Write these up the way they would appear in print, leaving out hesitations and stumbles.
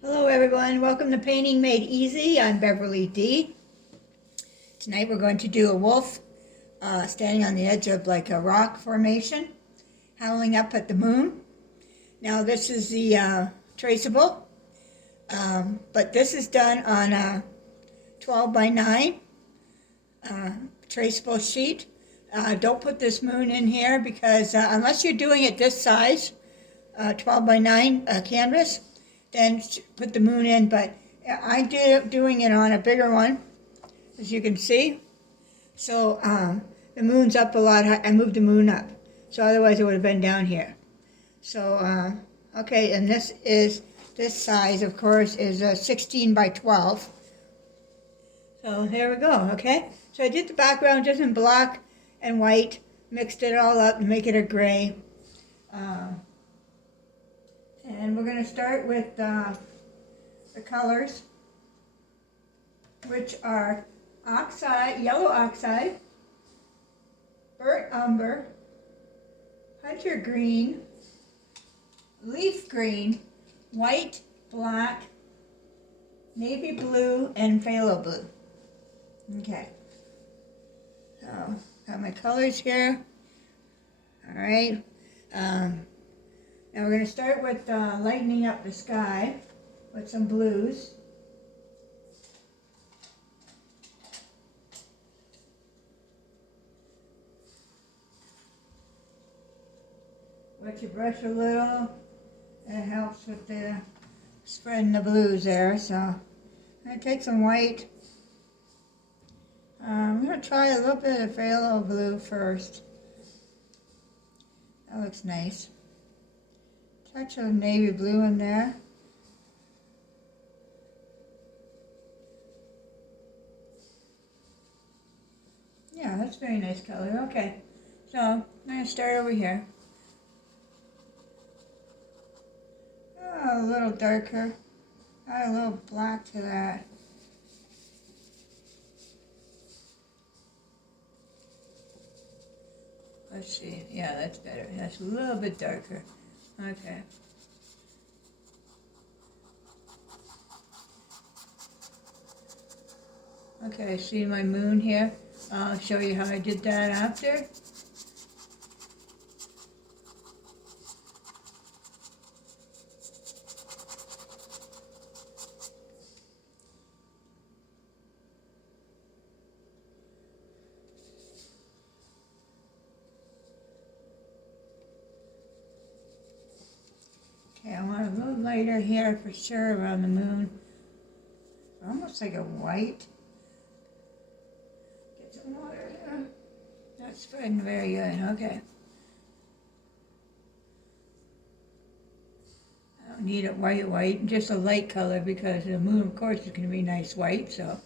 Hello everyone, welcome to Painting Made Easy. I'm Beverly D. Tonight we're going to do a wolf standing on the edge of like a rock formation, howling up at the moon. Now this is the Traceable, but this is done on a 12 by 9 traceable sheet. Don't put this moon in here because unless you're doing it this size, 12 by 9 canvas, then put the moon in, but I'm doing it on a bigger one, as you can see. So the moon's up a lot. I moved the moon up, so otherwise it would have been down here. So, okay, and this size, of course, is 16 by 12. So there we go, okay? So I did the background just in black and white, mixed it all up and make it a gray. And we're going to start with the colors, which are Oxide, yellow Oxide, burnt umber, hunter green, leaf green, white, black, navy blue, and phthalo blue. Okay, so got my colors here. All right. Now we're going to start with lightening up the sky with some blues. Wet your brush a little. It helps with the spreading the blues there. So I'm going to take some white. I'm going to try a little bit of phthalo blue first. That looks nice. Touch of navy blue in there. Yeah, that's a very nice color. Okay, so I'm going to start over here. Oh, a little darker. Add a little black to that. Let's see. Yeah, that's better. That's a little bit darker. Okay. Okay, see my moon here? I'll show you how I did that after. Okay, I want a little lighter here for sure around the moon. Almost like a white. Get some water there. That's spreading very good. Okay. I don't need it white, just a light color because the moon, of course, is going to be nice white, so.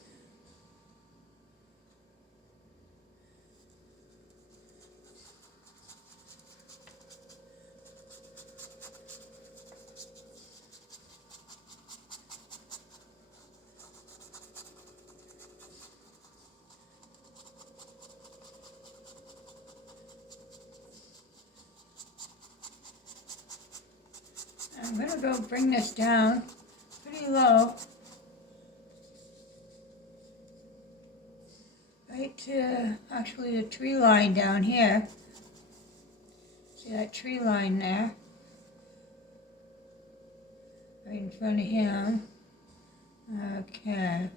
I'm going to go bring this down pretty low, right to actually the tree line down here. See that tree line there? Right in front of him. Okay.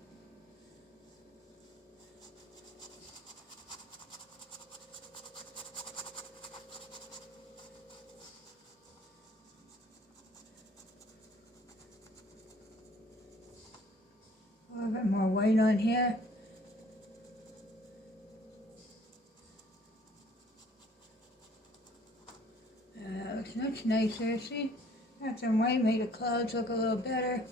A little bit more white on here. That looks much nicer. See? Got some white, made the clouds look a little better.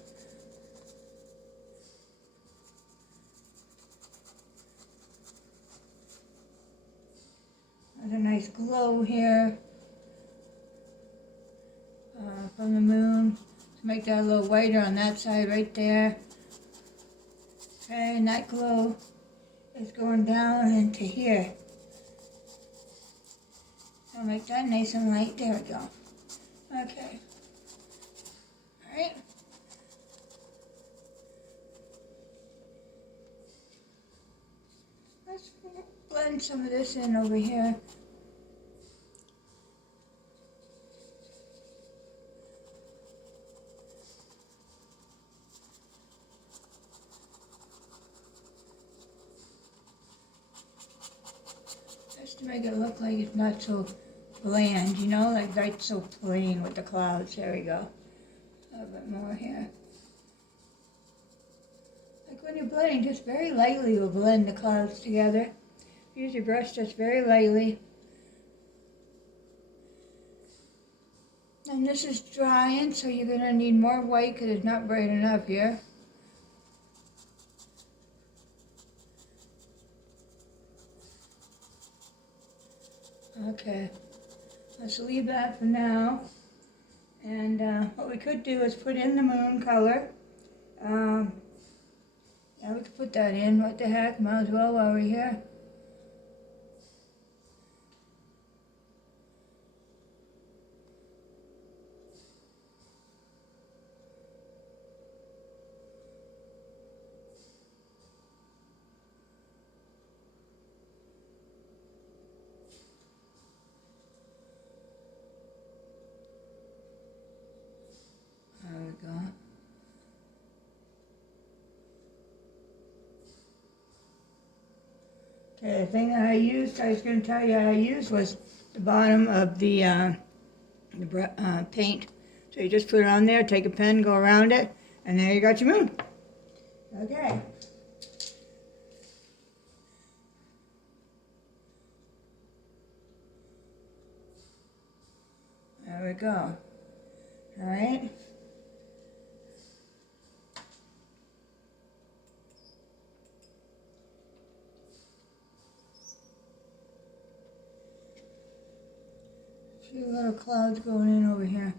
There's a nice glow here from the moon. To make that a little whiter on that side right there. Okay, and that glow is going down into here. I'll make that nice and light. There we go. Okay. Alright. Let's blend some of this in over here. Just to make it look like it's not so bland, you know, like right so plain with the clouds. There we go. A little bit more here. Like when you're blending, just very lightly you'll blend the clouds together. Use your brush just very lightly. And this is drying, so you're going to need more white because it's not bright enough here. Okay, let's leave that for now. And what we could do is put in the moon color. Yeah, we could put that in. What the heck, might as well while we're here. There we go. Okay, the thing that I was going to tell you I used was the bottom of the paint. So you just put it on there, take a pen, go around it, and there you got your moon. Okay. There we go. All right. A few little clouds going in over here.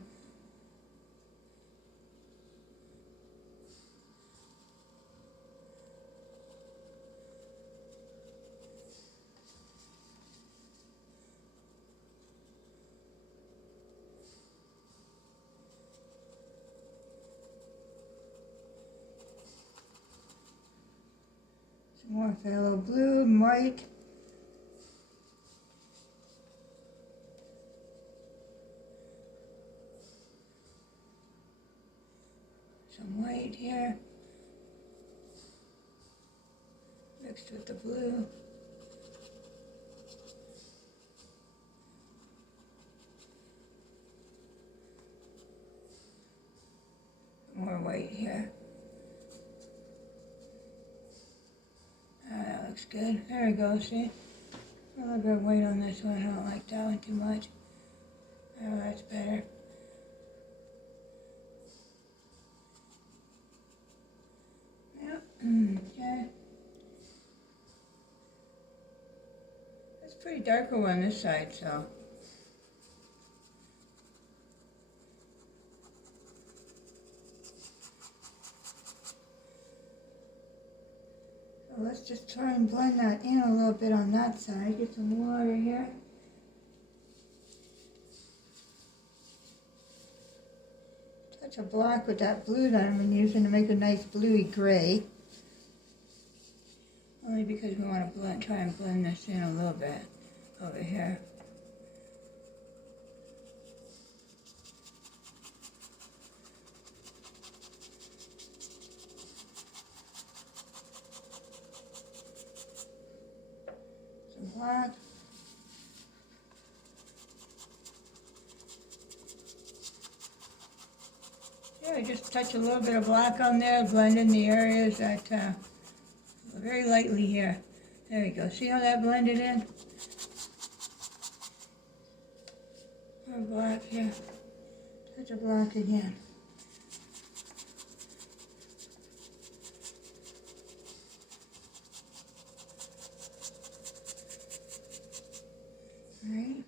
Some more phthalo blue, white. Some white here, mixed with the blue. More white here. That looks good. There we go, see? A little bit of white on this one. I don't like that one too much. Oh, that's better. Okay. It's pretty darker on this side, so. So let's just try and blend that in a little bit on that side. Get some water here. Touch of black with that blue that I've been using to make a nice bluey gray. Only because we want to try and blend this in a little bit over here. Some black. Yeah, just touch a little bit of black on there, blend in the areas that very lightly here. There we go. See how that blended in? More black here. Touch of black again. Right.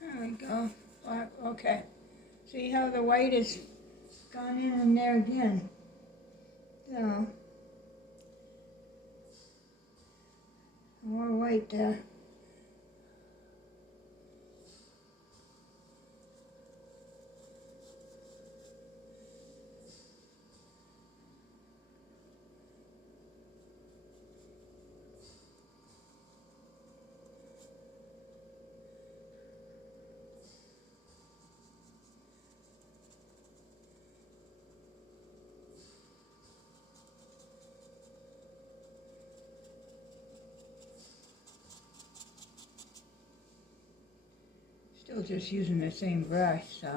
There we go. Black. Okay. See how the white has gone in there again. So, more white there. Still just using the same brush, so.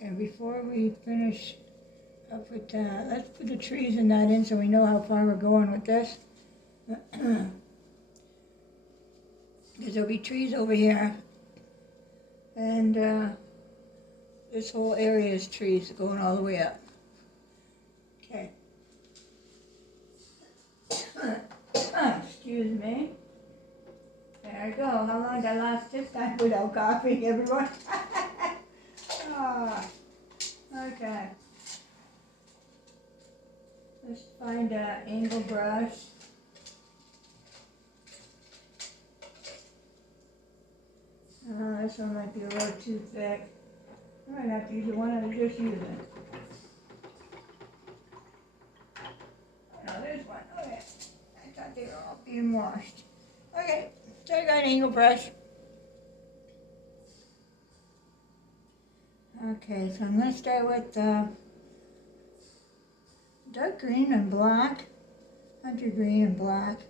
And before we finish up with that, let's put the trees and that in so we know how far we're going with this. Because there'll be trees over here, and this whole area is trees going all the way up. Okay. Excuse me. There I go. How long did I last this time without coughing, everyone? Oh, okay. Let's find an angle brush. This one might be a little too thick. I might have to use the one I was just using. No, there's one. Okay. I thought they were all being washed. Okay, so I got an angle brush. Okay, so I'm going to start with dark green and black, hunter green and black.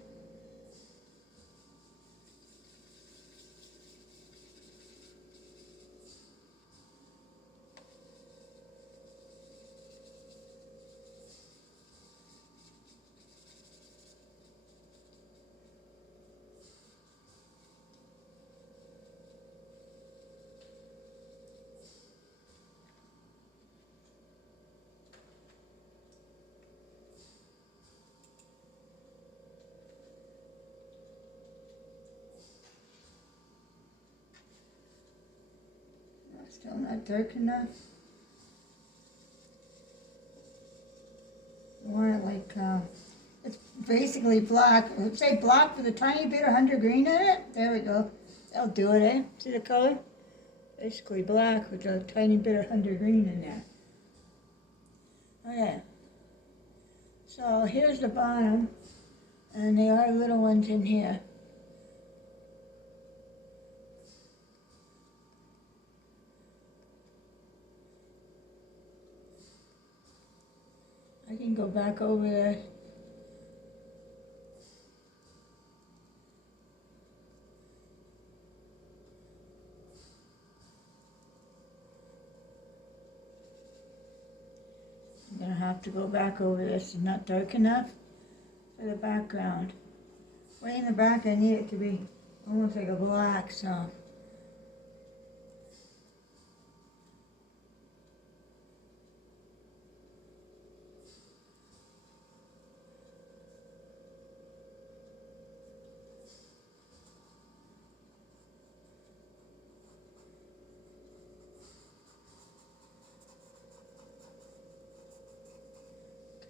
Still not dark enough. I want it like, it's basically black. Let's say black with a tiny bit of hunter green in it. There we go. That'll do it, eh? See the color? Basically black with a tiny bit of hunter green in there. Okay. So here's the bottom, and there are little ones in here. I can go back over there. I'm going to have to go back over this. It's not dark enough for the background. Way in the back I need it to be almost like a black, so.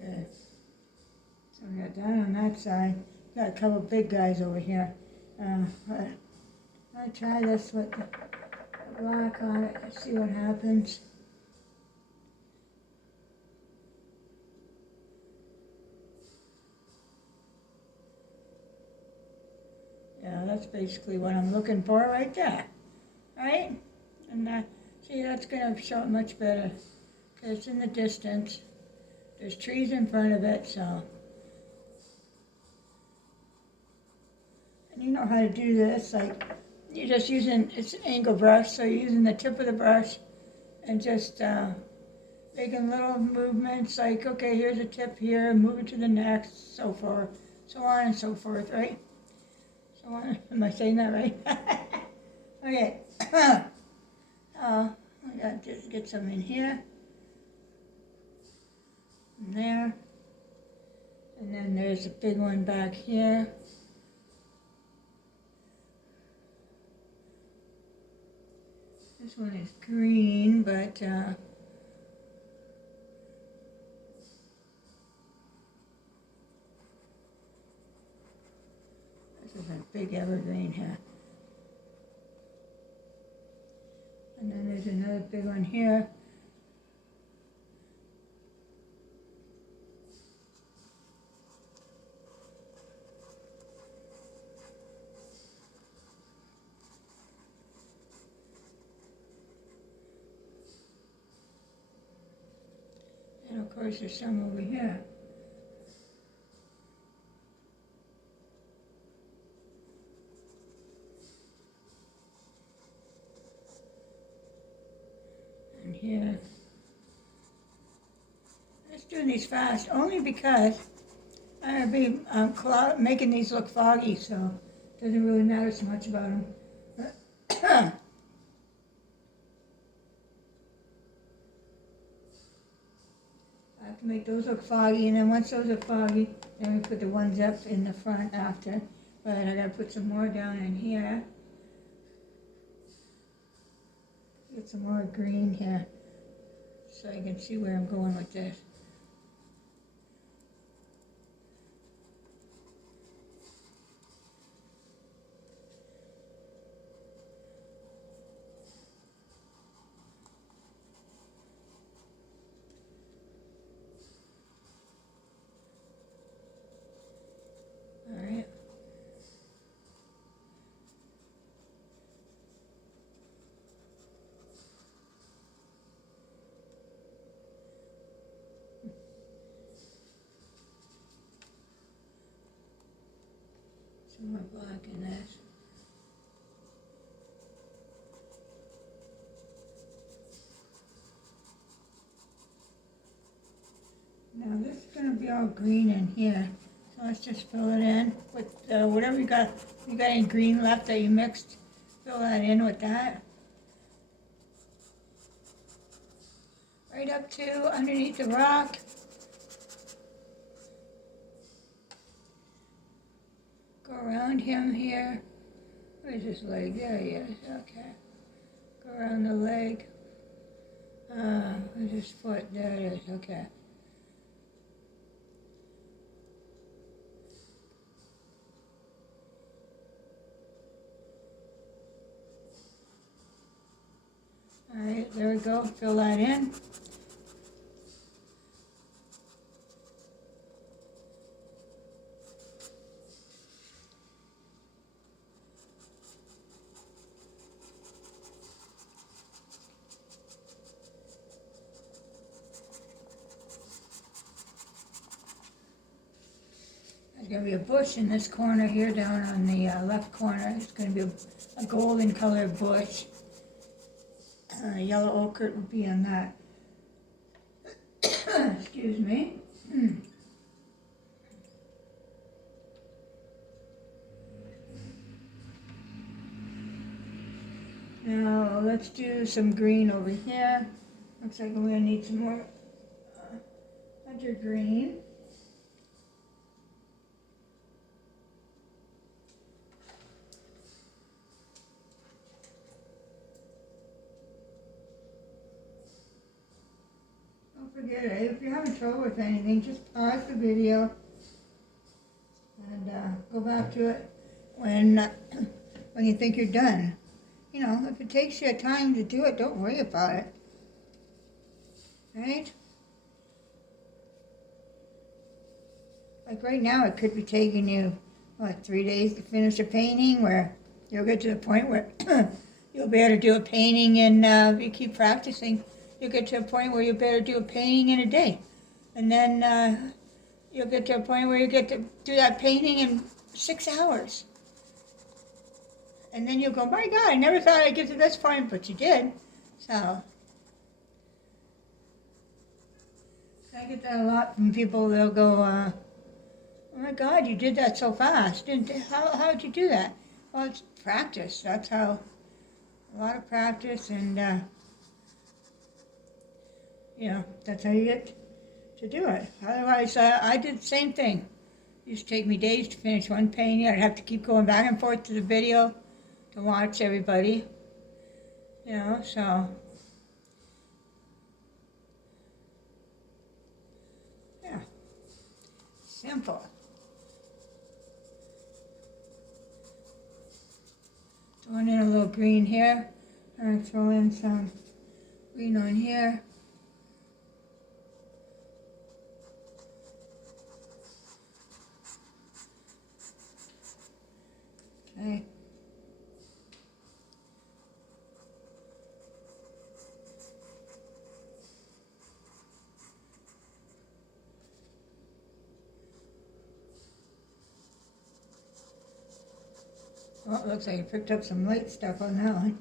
Okay, so we got that on that side. Got a couple big guys over here. I'll try this with the black on it and see what happens. Yeah, that's basically what I'm looking for right there. Right? And see, that's going to show it much better because it's in the distance. There's trees in front of it, so. And you know how to do this, like you're just using, it's an angle brush, so you're using the tip of the brush and just making little movements like, okay, here's a tip here, move it to the next, so forth, so on and so forth, right? So on, am I saying that right? Okay. I got to just get some in here. And there, and then there's a big one back here. This one is green, but this is a big evergreen here. And then there's another big one here. And of course there's some over here. And here. I'm just doing these fast only because I'm going to be making these look foggy, so it doesn't really matter so much about them. I have to make those look foggy, and then once those are foggy, then we put the ones up in the front after. But I gotta put some more down in here. Get some more green here, so I can see where I'm going with this. Some more black in this. Now this is going to be all green in here, so let's just fill it in with whatever you got. If you got any green left that you mixed, fill that in with that. Right up to underneath the rock. Go around him here. Where's his leg? There he is. Okay. Go around the leg. Where's his foot? There it is. Okay. Alright, there we go. Fill that in. There's going to be a bush in this corner here, down on the left corner. It's going to be a golden colored bush. Yellow ochre would be on that. Excuse me. Now let's do some green over here. Looks like I'm going to need some more hunter green. Forget it. If you're having trouble with anything, just pause the video and go back to it when you think you're done. You know, if it takes you time to do it, don't worry about it. Right? Like right now, it could be taking you, 3 days to finish a painting, where you'll get to the point where you'll be able to do a painting and if you keep practicing, you'll get to a point where you better do a painting in a day. And then you'll get to a point where you get to do that painting in 6 hours. And then you'll go, my God, I never thought I'd get to this point, but you did. So, I get that a lot from people. They'll go, oh my God, you did that so fast. How did you do that? Well, it's practice. That's how, a lot of practice, and you know, that's how you get to do it. Otherwise, I did the same thing. It used to take me days to finish one painting. I'd have to keep going back and forth to the video to watch everybody. You know, so. Yeah. Simple. Throwing in a little green here. I'm going to throw in some green on here. Okay. Oh, it looks like you picked up some light stuff on that one.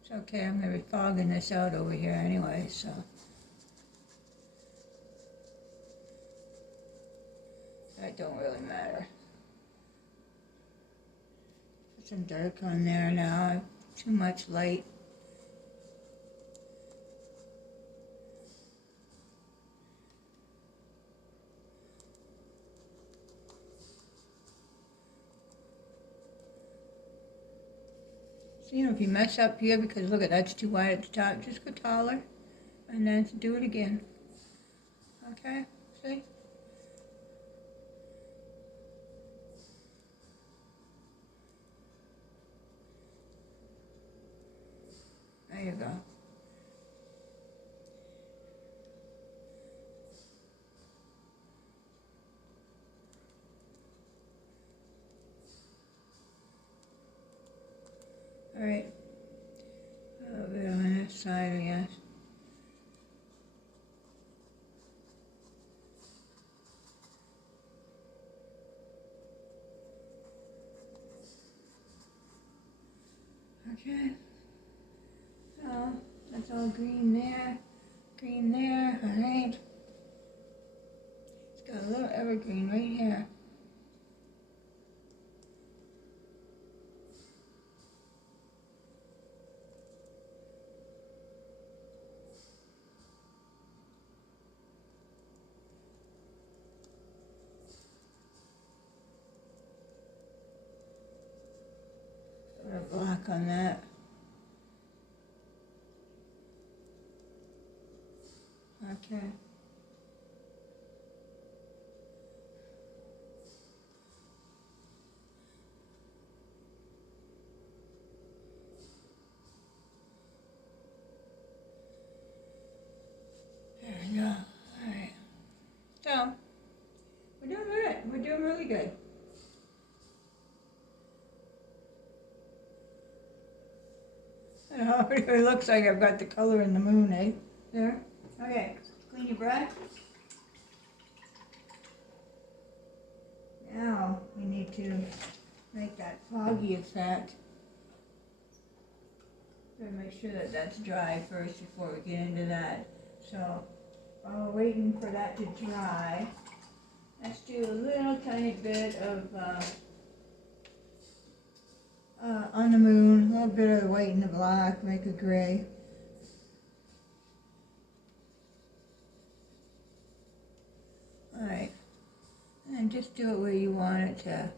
It's okay, I'm going to be fogging this out over here anyway, so. That don't really matter. Put some dark on there now, too much light. So, you know, if you mess up here, because look at that's too wide at the top, just go taller, and then do it again. Okay, see? There you go. All right, a little bit on this side, I guess. Okay, so that's all green there, all right. It's got a little evergreen right here. A little black on that. Okay. There we go. All right. So, we're doing good. We're doing really good. Oh, it looks like I've got the color in the moon, eh? There. Okay. Clean your brush. Now we need to make that foggy effect. Gotta make sure that that's dry first before we get into that. So while we're waiting for that to dry, let's do a little tiny bit of on the moon, a little bit of the white and the black, make a gray. Alright, and just do it where you want it to.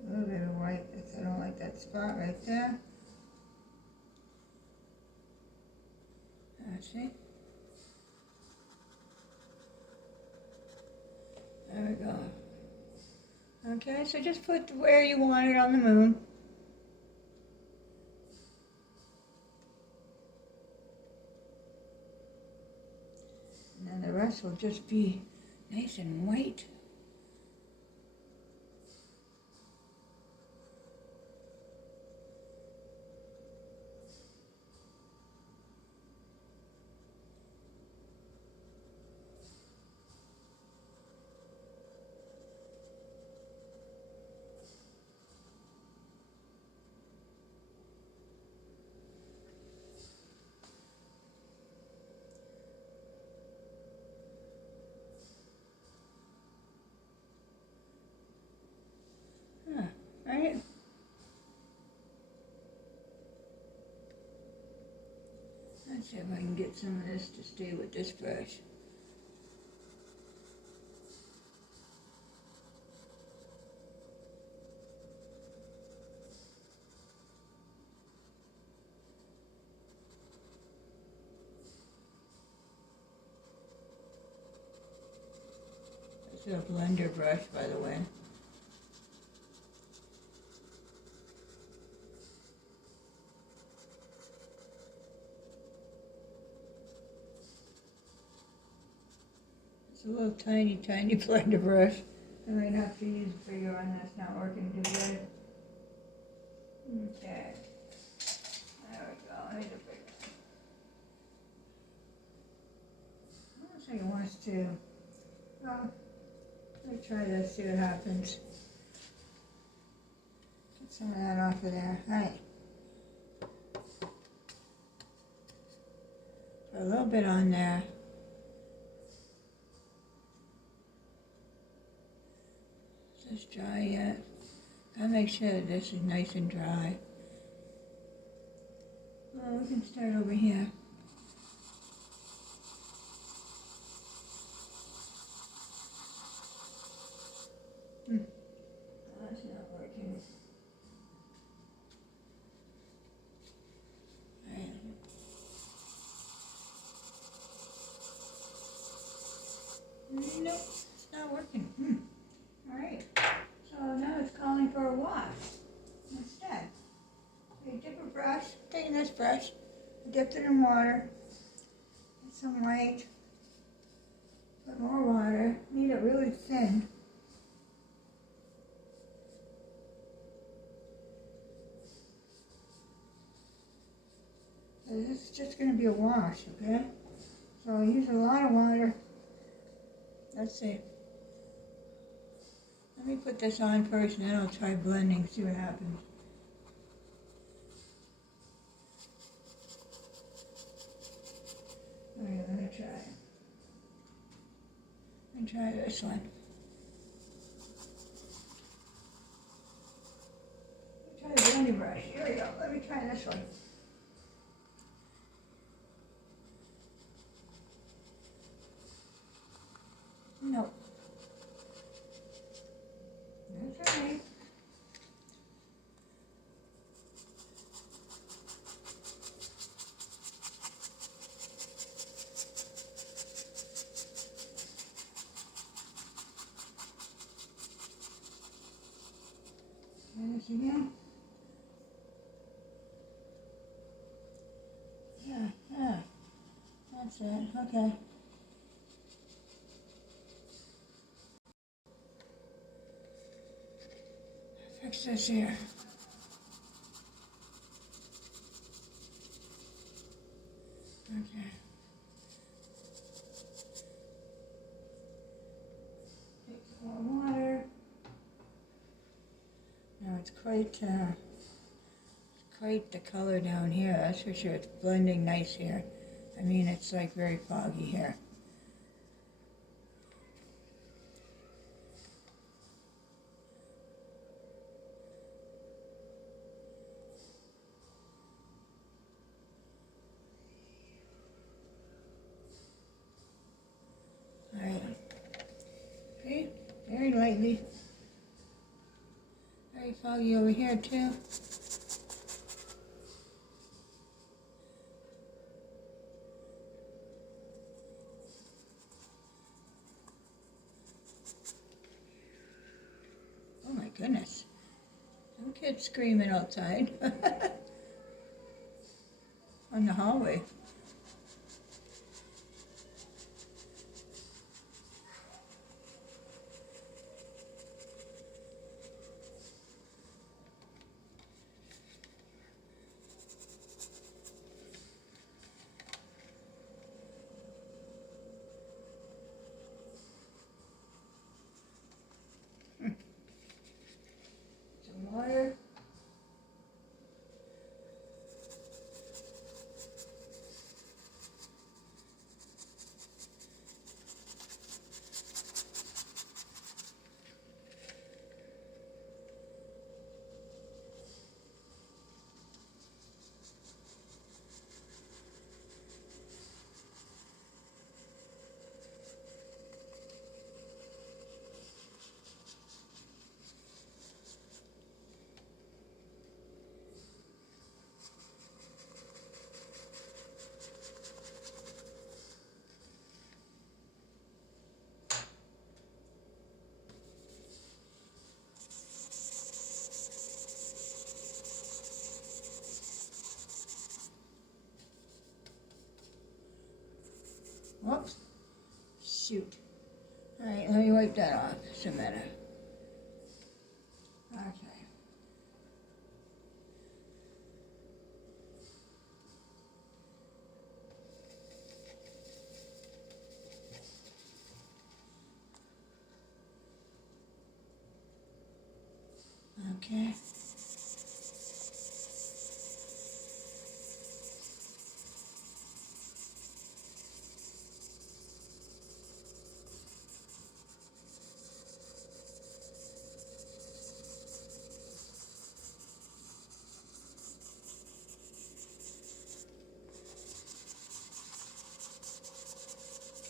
A little bit of white, because I don't like that spot right there. See? There we go. Okay, so just put where you want it on the moon. And then the rest will just be nice and white. Right? Let's see if I can get some of this to stay with this brush. It's a blender brush, by the way. It's a little tiny, tiny blender brush. I might have to use a bigger one. That's not working too good. Okay. There we go. I need a bigger one. I don't think it wants to. Well, let me try this, see what happens. Get some of that off of there. Hi. Put a little bit on there. Is this dry yet? Gotta make sure that this is nice and dry. Oh, we can start over here. Oh, that's not working. Right. Nope, it's not working. Alright, so now it's calling for a wash instead. So you dip a brush, taking this brush, dipped it in water, get some white, put more water, need it really thin. So this is just going to be a wash, okay? So I'll use a lot of water. Let's see. Let me put this on first and then I'll try blending, see what happens. Alright, let me try. Let me try this one. Let me try the blending brush. Here we go. Let me try this one. Nope. That's all right. Try this again. Yeah. That's it. Okay. Fix this here. Okay. Take some more water. Now it's quite the color down here, that's for sure. It's blending nice here. I mean, it's like very foggy here. Alright. Okay, very lightly. Very foggy over here too. Oh my goodness. Some kids screaming outside. On the hallway. Some water. Alright, let me wipe that off just a minute. Okay. Okay.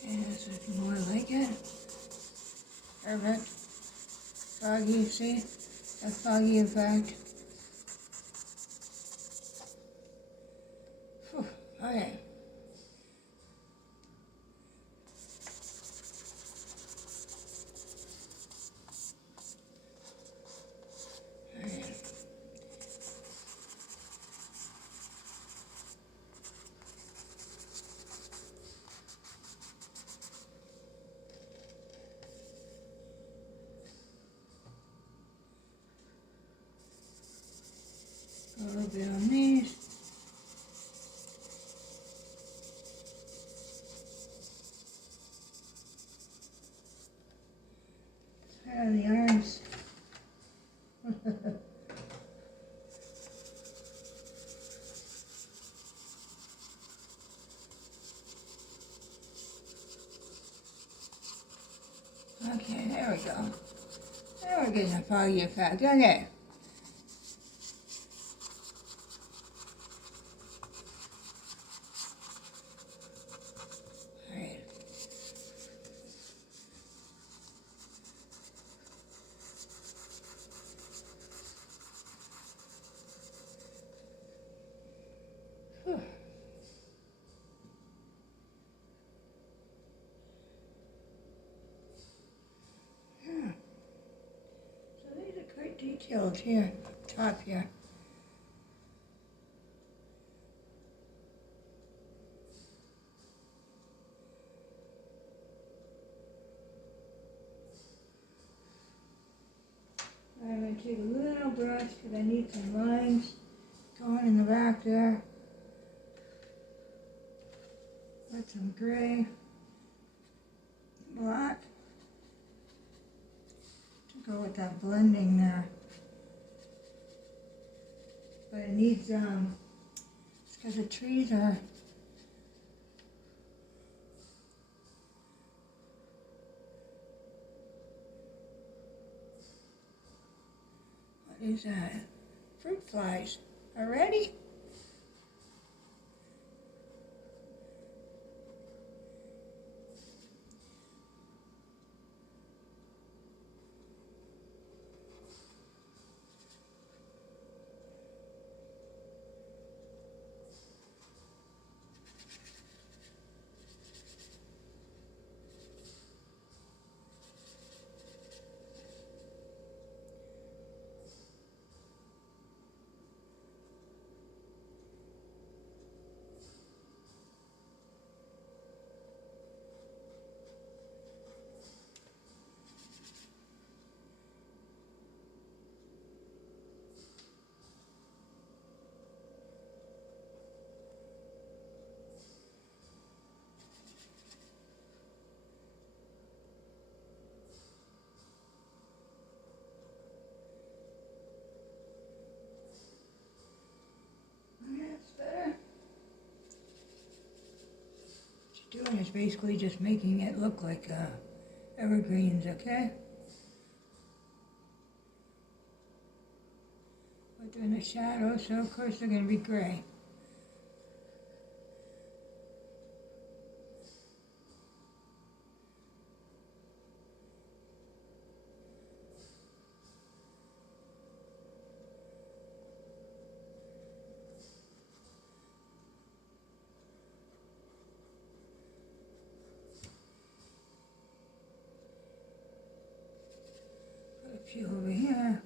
Okay, this is more like it. Perfect. Foggy, see? A foggy effect. Whew. Okay. Okay. A little bit on these. There are the arms. Okay, there we go. Now we're getting a foggy effect. Okay. Alright. Whew. Yeah. So these are quite detailed here, top here. I'm going to take a little brush because I need some lines going in the back there. With some gray, black, to go with that blending there. But it needs, it's because the trees are, what is that? Fruit flies. Already? That's better. What you're doing is basically just making it look like evergreens, okay? But they're in the shadow, so of course they're going to be gray. Put a few over here.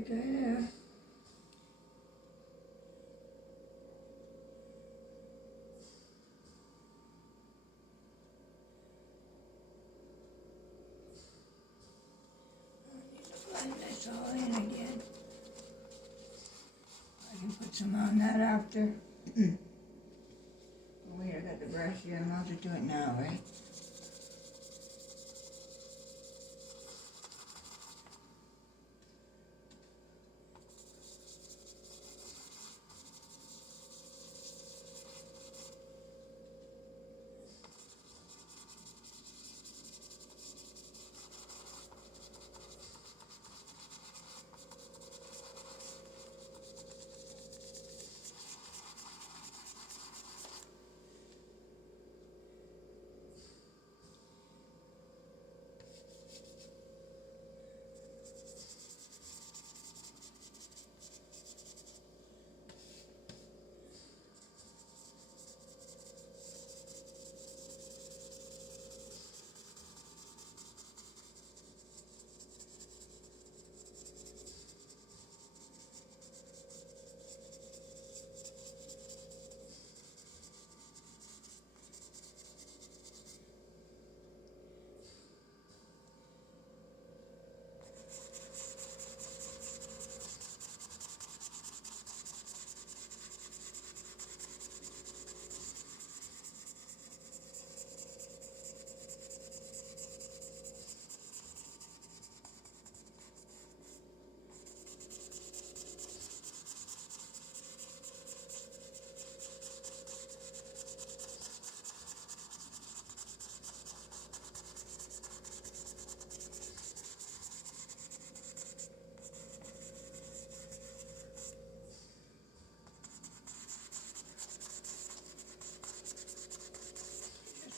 right there. Blend this all in again. I can put some on that after. Oh wait, I got the brush here. I'm allowed to do it now, right?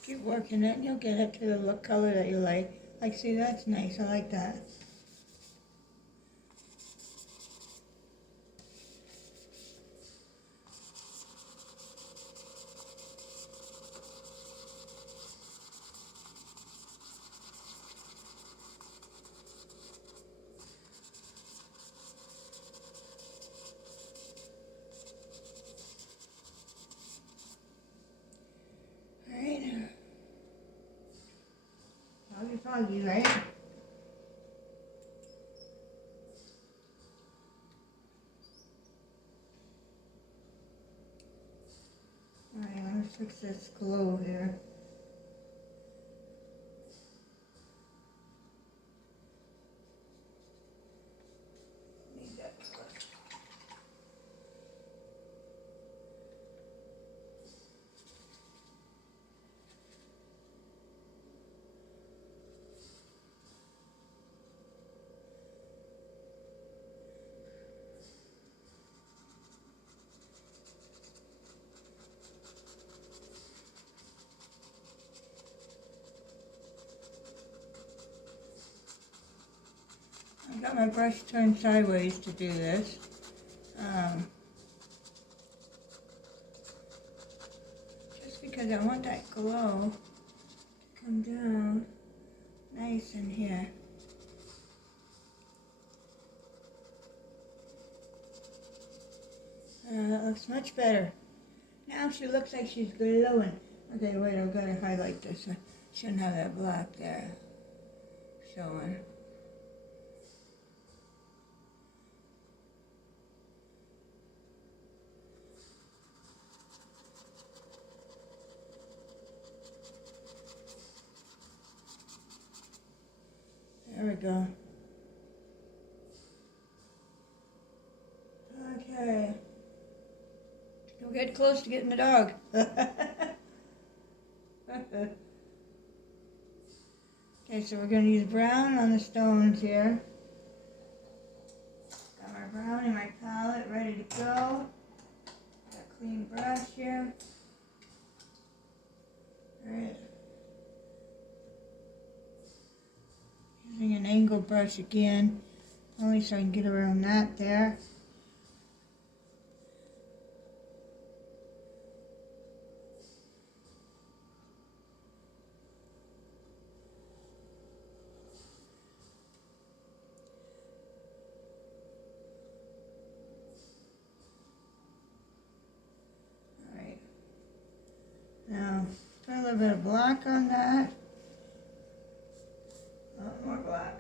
Keep working it and you'll get it to the look color that you like. Like, see, that's nice. I like that. Alright. Foggy, right? Alright, let me fix this glow here. Need that color. I got my brush turned sideways to do this. Just because I want that glow to come down nice in here. That looks much better. Now she looks like she's glowing. Okay, wait, I've got to highlight this. I shouldn't have that black there showing. There we go. Okay. Don't get close to getting the dog. Okay, so we're going to use brown on the stones here. Got my brown in my palette ready to go. Got a clean brush here. Alright. Using an angle brush again, only so I can get around that there. little bit of black on that. More black.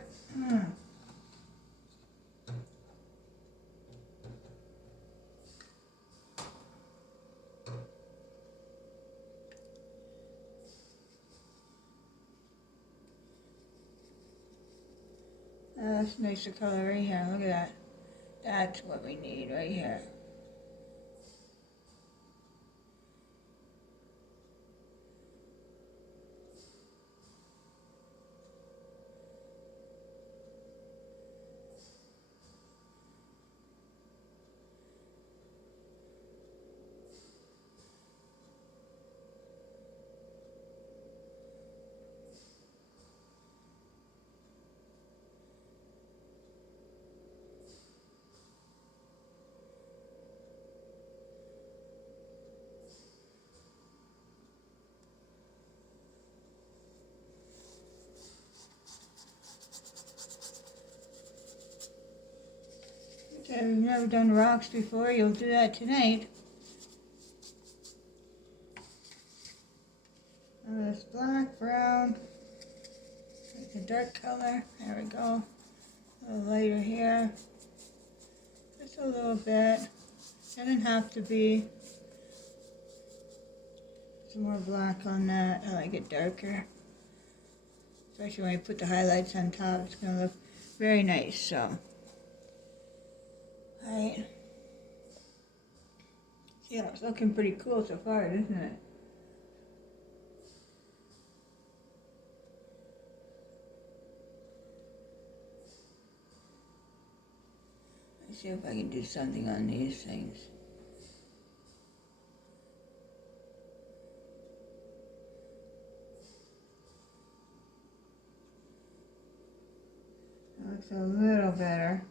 That's a nicer color right here. Look at that. That's what we need right here. Okay, we've never done rocks before. You'll do that tonight. This black, brown, like a dark color. There we go. A little lighter here. Just a little bit. Doesn't have to be. Some more black on that. I like it darker. Especially when you put the highlights on top. It's going to look very nice. So, alright. Yeah, it's looking pretty cool so far, isn't it? Let's see if I can do something on these things. That looks a little better.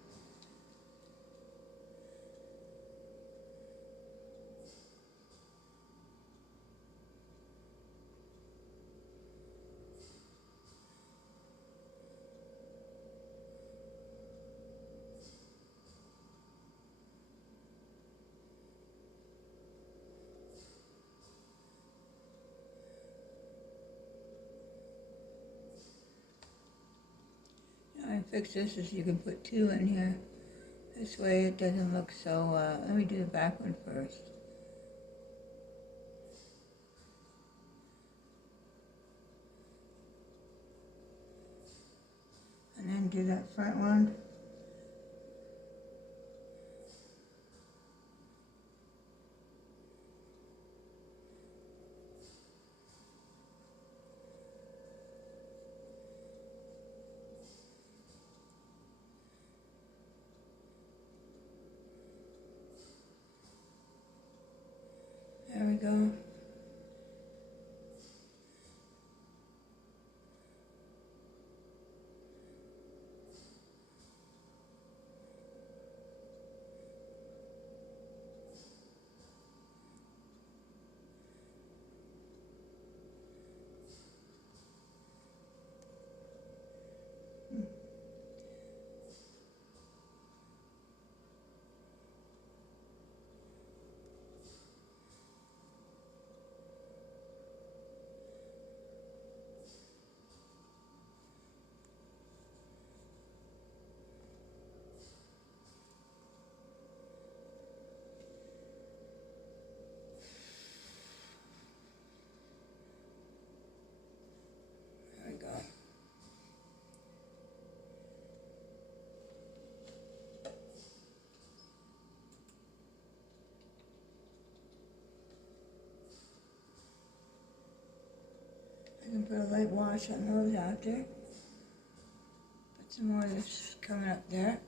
I fix this is you can put 2 in here. This way it doesn't look so, let me do the back one first. And then do that front one. There we go. There we go. I can put a light wash on those after. Put some more of this coming up there.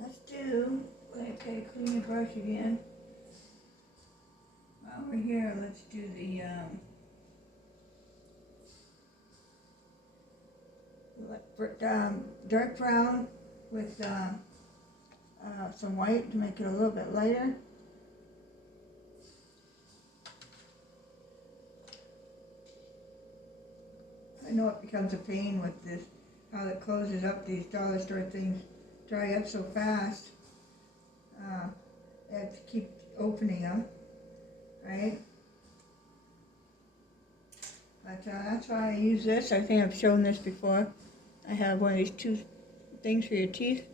Let's do, okay, clean your brush again. While we're here, let's do the dark brown with some white to make it a little bit lighter. I know it becomes a pain with this, how it closes up. These dollar store things dry up so fast. I have to keep opening them. right? But that's why I use this. I think I've shown this before. I have one of these two things for your teeth,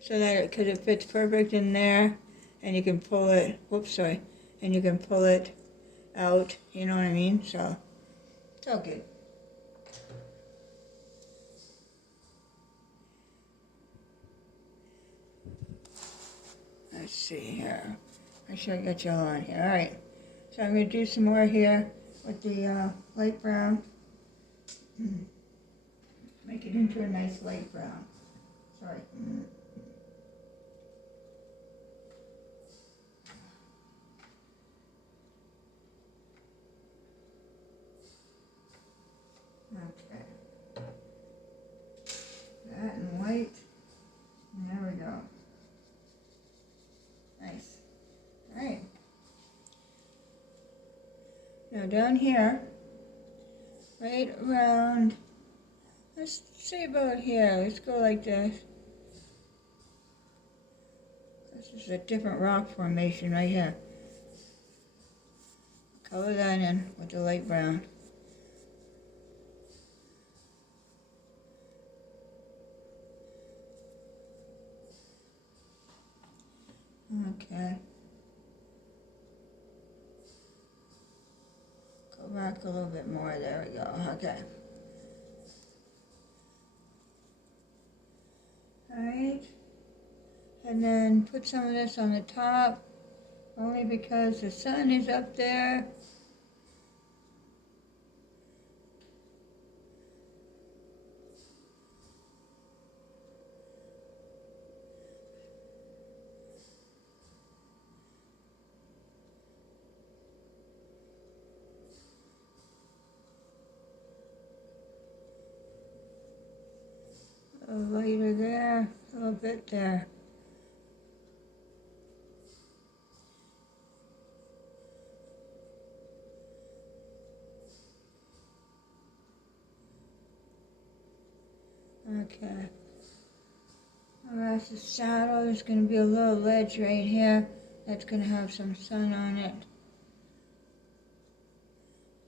so that because it fits perfect in there, and you can pull it. Whoops, sorry. And you can pull it out. You know what I mean? So it's all good. Let's see here. Make sure I got yellow on here. All right. So I'm going to do some more here with the light brown. Make it into a nice light brown. Sorry. Okay. That and white. And there we go. Nice. All right. Now down here, right around, let's say about here. Let's go like this. This is a different rock formation right here. Color that in with the light brown. Okay. Go back a little bit more. There we go. Okay. Alright. And then put some of this on the top, only because the sun is up there. A little lighter there, a little bit there. Okay. Alright, the shadow, there's going to be a little ledge right here that's going to have some sun on it.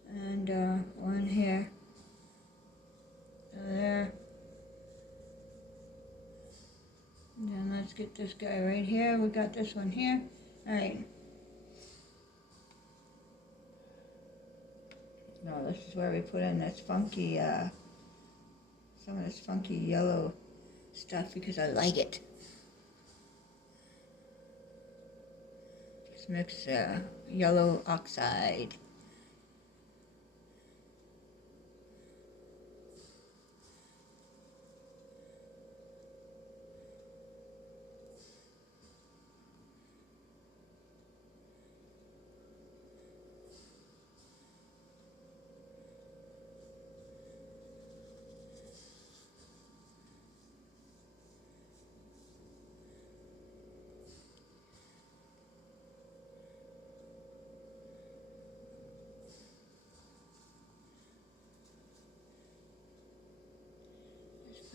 And one here. So there. And then let's get this guy right here. We got this one here. Alright. No, this is where we put in this funky, some of this funky yellow stuff because I like it. Just mix yellow oxide.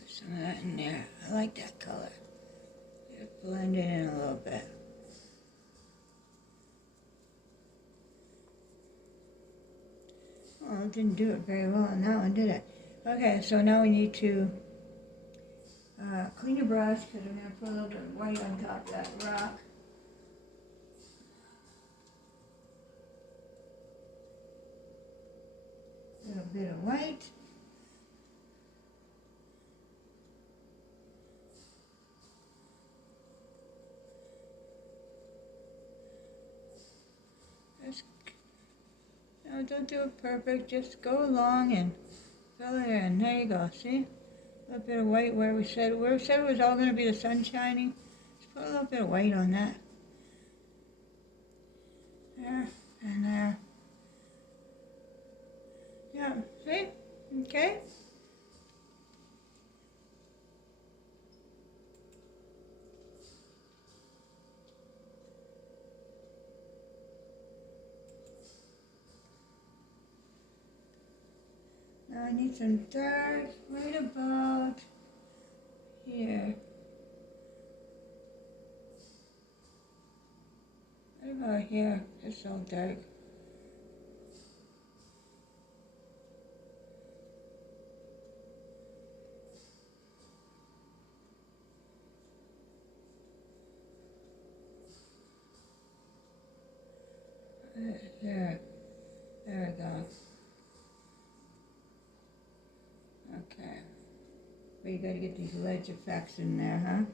Some of that in there. I like that color. Just blend it in a little bit. Oh, it didn't do it very well on that one, did it? Okay, so now we need to clean your brush because I'm going to put a little bit of white on top of that rock. A little bit of white. No, don't do it perfect. Just go along and fill it in. There you go. See? A little bit of white where we said it was all going to be the sun shining. Just put a little bit of white on that. There and there. Yeah, see? Okay? Now I need some dark right about here. Right about here. It's all dark. Here. There we go. Okay. But you gotta get these ledge effects in there, huh?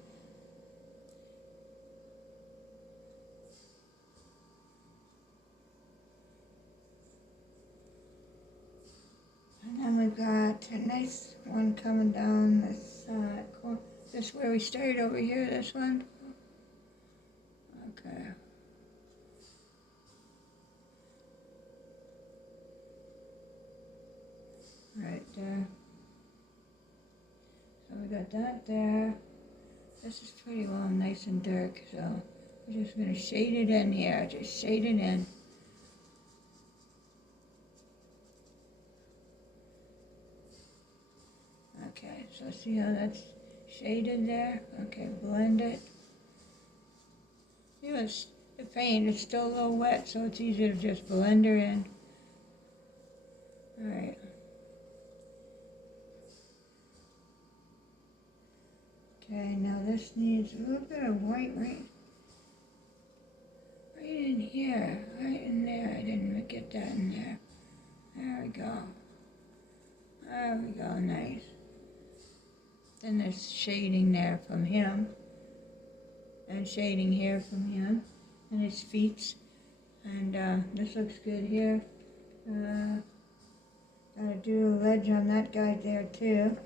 And then we've got a nice one coming down this corner. This where we started over here, this one. Okay. Right there. So we got that there. This is pretty well nice and dark, so we're just going to shade it in here. Just shade it in. Okay, so see how that's shaded there? Okay, blend it. See, the paint is still a little wet, so it's easy to just blend her in. Alright. Okay, now this needs a little bit of white right in here, right in there. I didn't get that in there. There we go. There we go, nice. Then there's shading there from him, and shading here from him, and his feet. And this looks good here. Gotta do a ledge on that guy there too.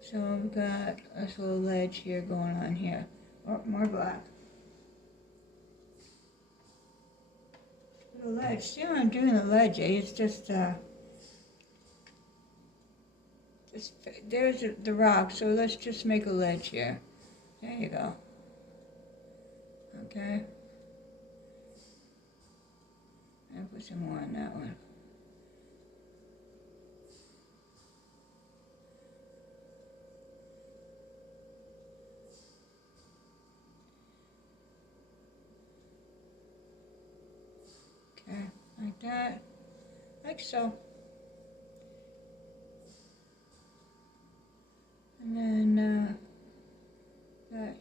So we've got this little ledge here going on here. Oh, more black. The ledge. See how I'm doing the ledge, eh? It's just there's the rock, so let's just make a ledge here. There you go. Okay. And put some more on that one. Okay, like that. Like so. And then got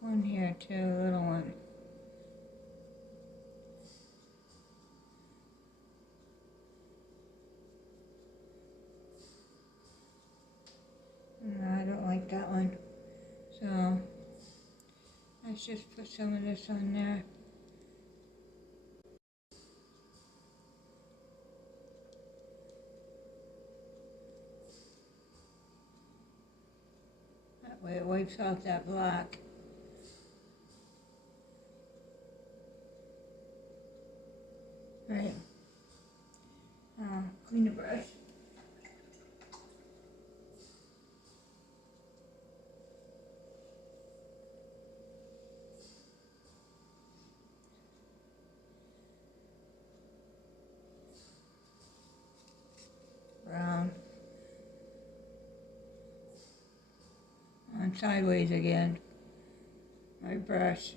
one here too, a little one. No, I don't like that one. So let's just put some of this on there. That way it wipes off that black. Right. Clean the brush. Brown. On sideways again. My brush.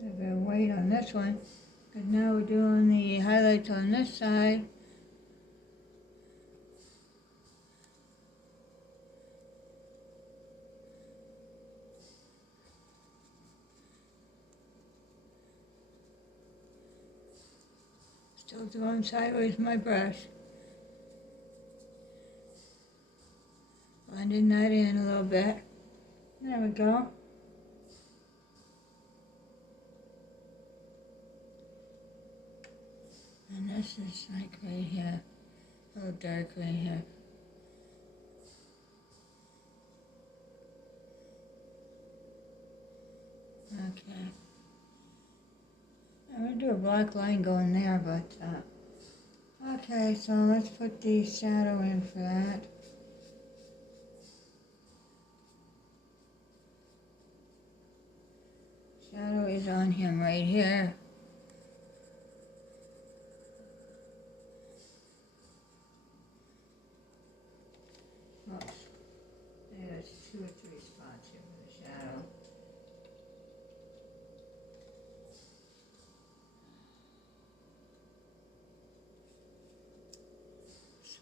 A bit of white on this one. Because now we're doing the highlights on this side. Still doing sideways with my brush. Blending that in a little bit. There we go. And this is like right here. A little dark right here. Okay. I'm going to do a black line going there, but okay, so let's put the shadow in for that. Shadow is on him right here. Oops. There's 2 or 3 spots here for the shadow.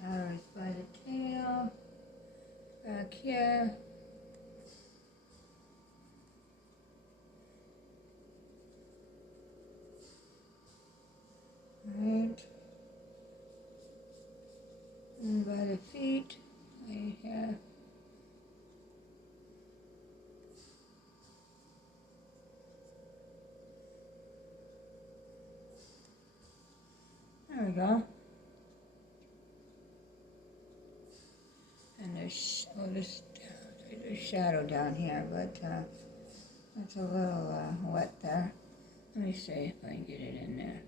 shadows by the tail, back here. Right. And by the feet, right here. There we go. And there's, there's shadow down here, but it's a little wet there. Let me see if I can get it in there.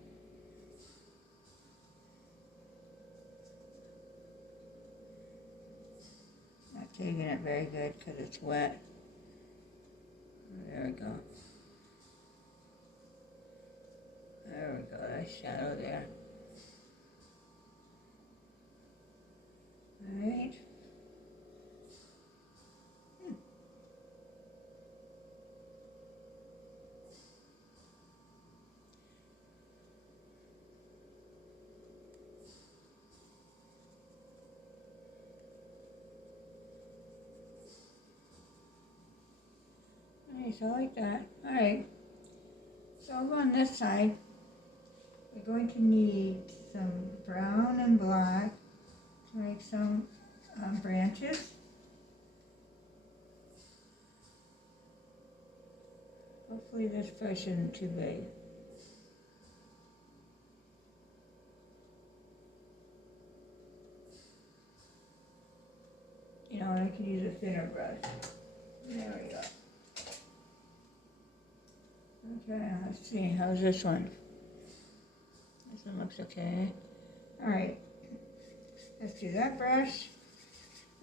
Not taking it very good because it's wet. There we go. There we go, that shadow there. Alright. Nice, I like that. Alright. So over on this side, we're going to need some brown and black to make some branches. Hopefully this brush isn't too big. You know, I could use a thinner brush. There we go. Okay, let's see, how's this one? This one looks okay. Alright, let's do that brush.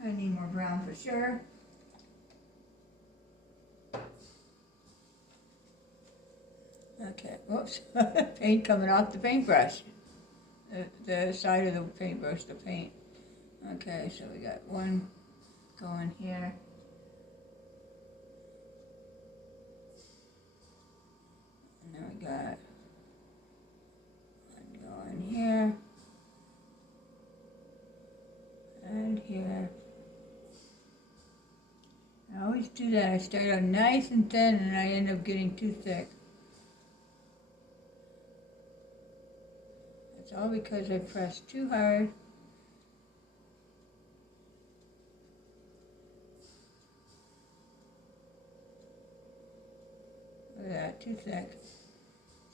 I need more brown for sure. Okay, whoops, paint coming off the paintbrush. The side of the paintbrush, the paint. Okay, so we got one going here. And then we got one going here. And here. I always do that. I start out nice and thin and I end up getting too thick. It's all because I pressed too hard. Look at that, too thick.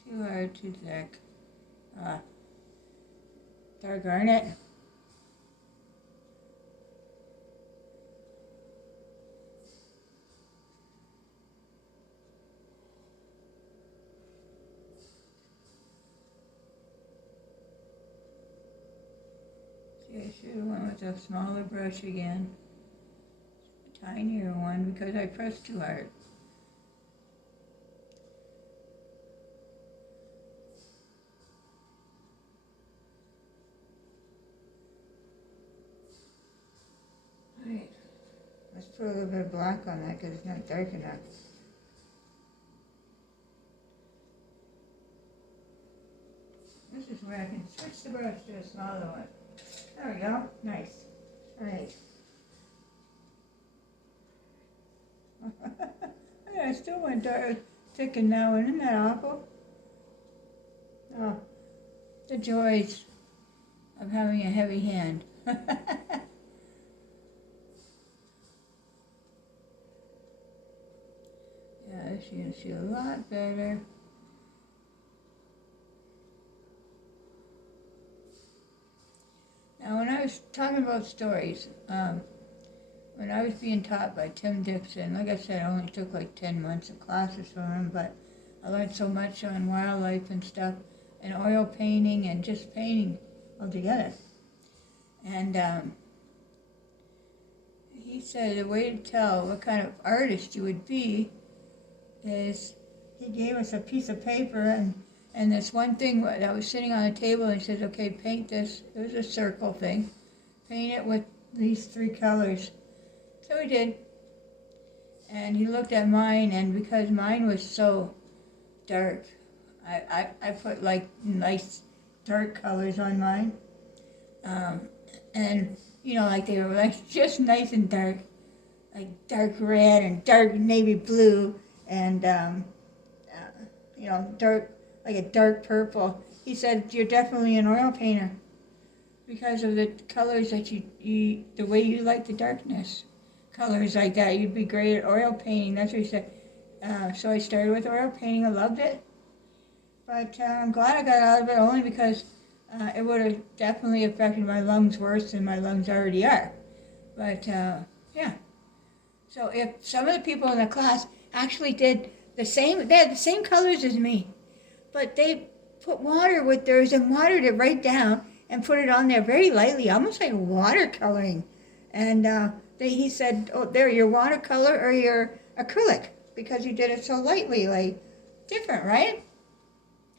Too hard, too thick. Darn it. See, I should have went with a smaller brush again. A tinier one because I pressed too hard. Alright, let's put a little bit of black on that because it's not dark enough. This is where I can switch the brush to a smaller one. There we go, nice. Alright. I still went dark, thick in that one, isn't that awful? Oh, the joys of having a heavy hand. Yeah, this you can see a lot better. Now, when I was talking about stories, when I was being taught by Tim Dixon, like I said, I only took like 10 months of classes from him, but I learned so much on wildlife and stuff, and oil painting and just painting altogether. And he said the way to tell what kind of artist you would be is he gave us a piece of paper and this one thing that was sitting on the table, and he says, okay, paint this. It was a circle thing. Paint it with these 3 colors. So he did. And he looked at mine, and because mine was so dark, I put like nice dark colors on mine. And, you know, like they were like just nice and dark, like dark red and dark navy blue and, you know, dark, like a dark purple. He said, you're definitely an oil painter because of the colors that the way you like the darkness. Colors like that, you'd be great at oil painting. That's what he said. So I started with oil painting. I loved it. But I'm glad I got out of it only because it would have definitely affected my lungs worse than my lungs already are. But yeah. So if some of the people in the class actually did the same, they had the same colors as me, but they put water with theirs and watered it right down and put it on there very lightly, almost like watercoloring. And he said, oh, there, your watercolor or your acrylic, because you did it so lightly, like different, right?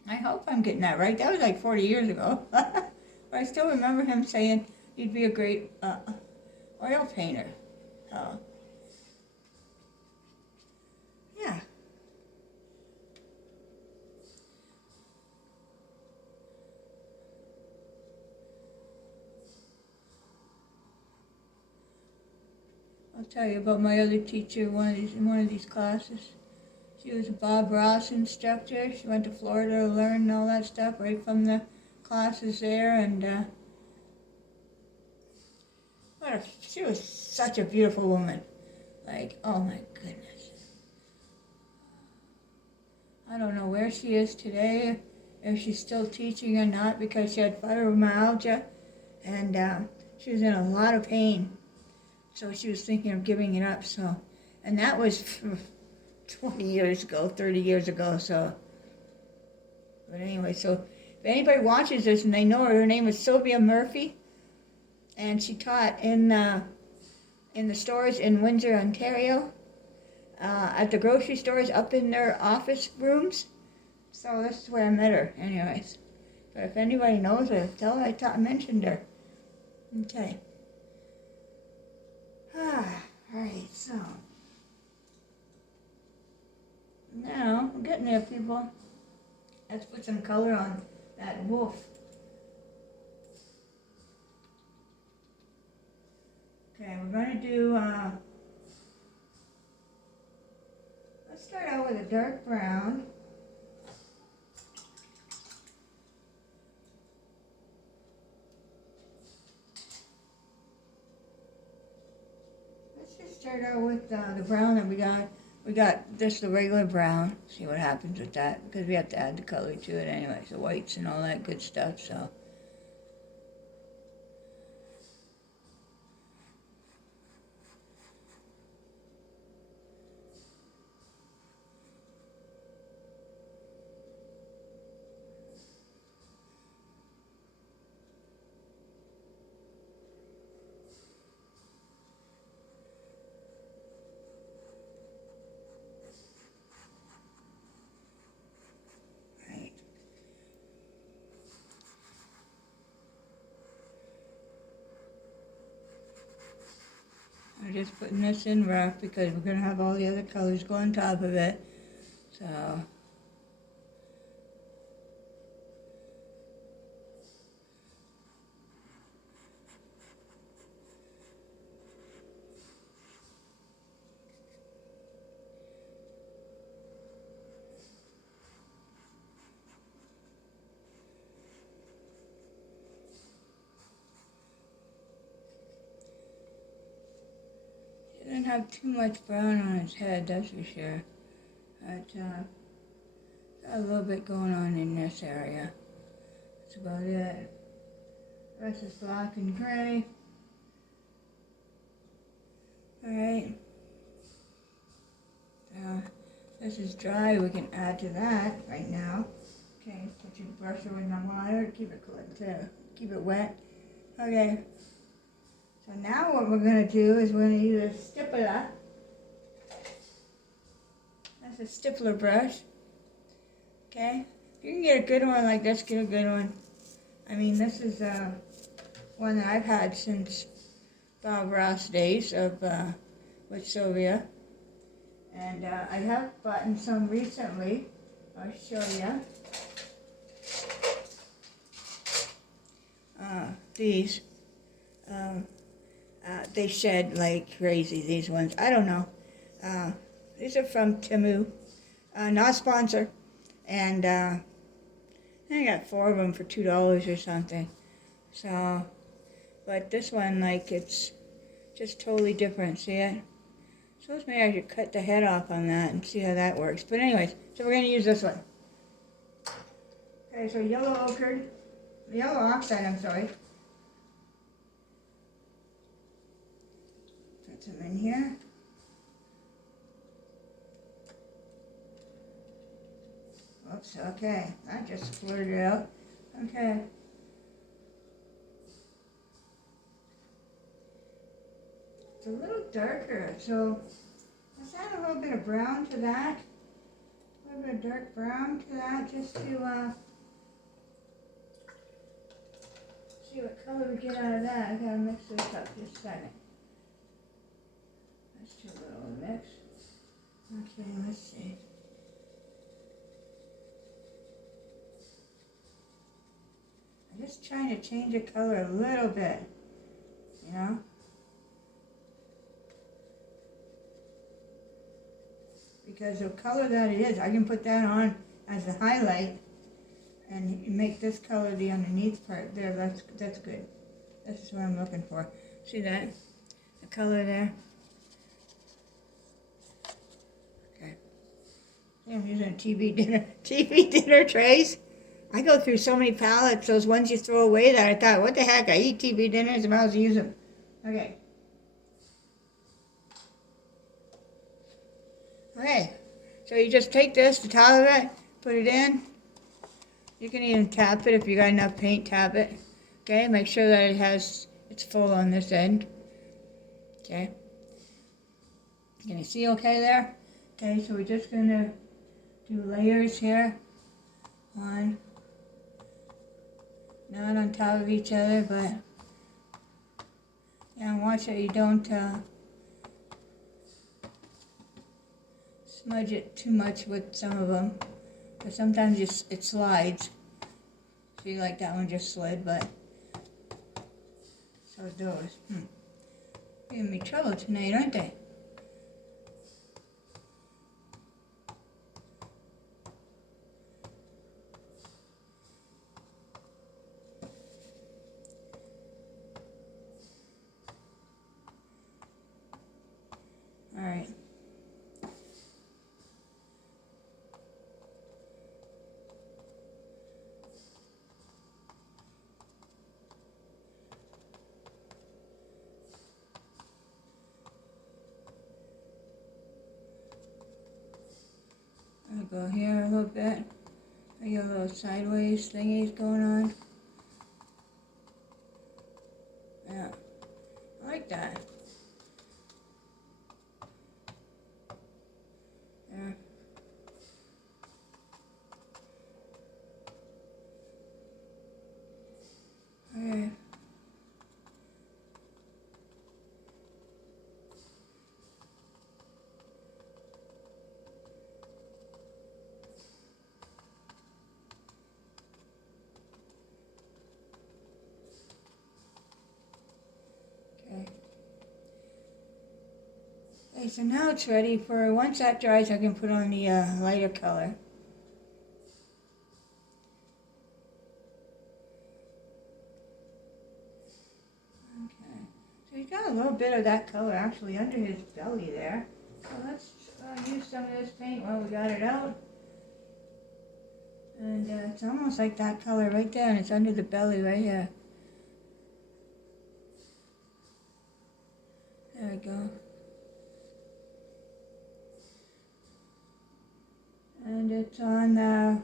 I hope I'm getting that right. That was like 40 years ago. But I still remember him saying you'd be a great oil painter. Yeah. I'll tell you about my other teacher in one of these classes. She was a Bob Ross instructor. She went to Florida to learn all that stuff right from the classes there, and she was such a beautiful woman. Like, oh my goodness. I don't know where she is today, if she's still teaching or not, because she had fibromyalgia, and she was in a lot of pain. So she was thinking of giving it up. So, and that was 20 years ago, 30 years ago. So, but anyway, so if anybody watches this and they know her name is Sylvia Murphy, and she taught in the stores in Windsor, Ontario, at the grocery stores, up in their office rooms. So this is where I met her, anyways. But if anybody knows her, tell her I mentioned her. Okay. Alright, so. Now, we're getting there, people. Let's put some color on that wolf. Okay, we're going to do, let's start out with a dark brown. Let's just start out with the brown that we got. We got just the regular brown. See what happens with that, because we have to add the color to it anyway, the whites and all that good stuff, so. I'm just putting this in rough because we're going to have all the other colors go on top of it. So, didn't have too much brown on his head, that's for sure. But got a little bit going on in this area. That's about it. The rest is black and gray. Alright. This is dry, we can add to that right now. Okay, put your brush over in the water, keep it wet. Okay. So now what we're going to do is we're going to use a stippler. That's a stippler brush. Okay? If you can get a good one like this, get a good one. I mean, this is one that I've had since Bob Ross days of with Sylvia. And I have bought some recently. I'll show you. These. They shed like crazy, these ones. I don't know. These are from Temu, not sponsor. And I got 4 of them for $2 or something. So, but this one, like, it's just totally different. See it? So maybe I should cut the head off on that and see how that works. But anyways, so we're going to use this one. Okay, so yellow oxide, I'm sorry. Put some in here. Oops, okay, that just splurted out. Okay. It's a little darker, so let's add a little bit of brown to that. A little bit of dark brown to that, just to see what color we get out of that. I gotta mix this up just a second. That's too little a mix. Okay, let's see. I'm just trying to change the color a little bit, you know? Because the color that it is, I can put that on as a highlight and make this color the underneath part there. That's good. That's what I'm looking for. See that? The color there? Okay. See, I'm using a TV dinner trays. I go through so many palettes, those ones you throw away, that I thought, what the heck, I eat TV dinners, I might as well use them. Okay. Okay, so you just take this, the top of it, put it in. You can even tap it if you got enough paint, tap it. Okay, make sure that it's full on this end. Okay. Can you see okay there? Okay, so we're just gonna do layers here. One. Not on top of each other, but yeah, watch that you don't smudge it too much with some of them, because sometimes it slides. See, like that one just slid, but so it does. Giving me trouble tonight, aren't they? All right. I'll go here a little bit. I got a little sideways thingies going on. Yeah, I like that. Yeah. Okay. Okay, so now it's ready for, once that dries, I can put on the lighter color. Okay, so he's got a little bit of that color actually under his belly there. So let's use some of this paint while we got it out. And it's almost like that color right there, and it's under the belly right here. There we go. And it's on a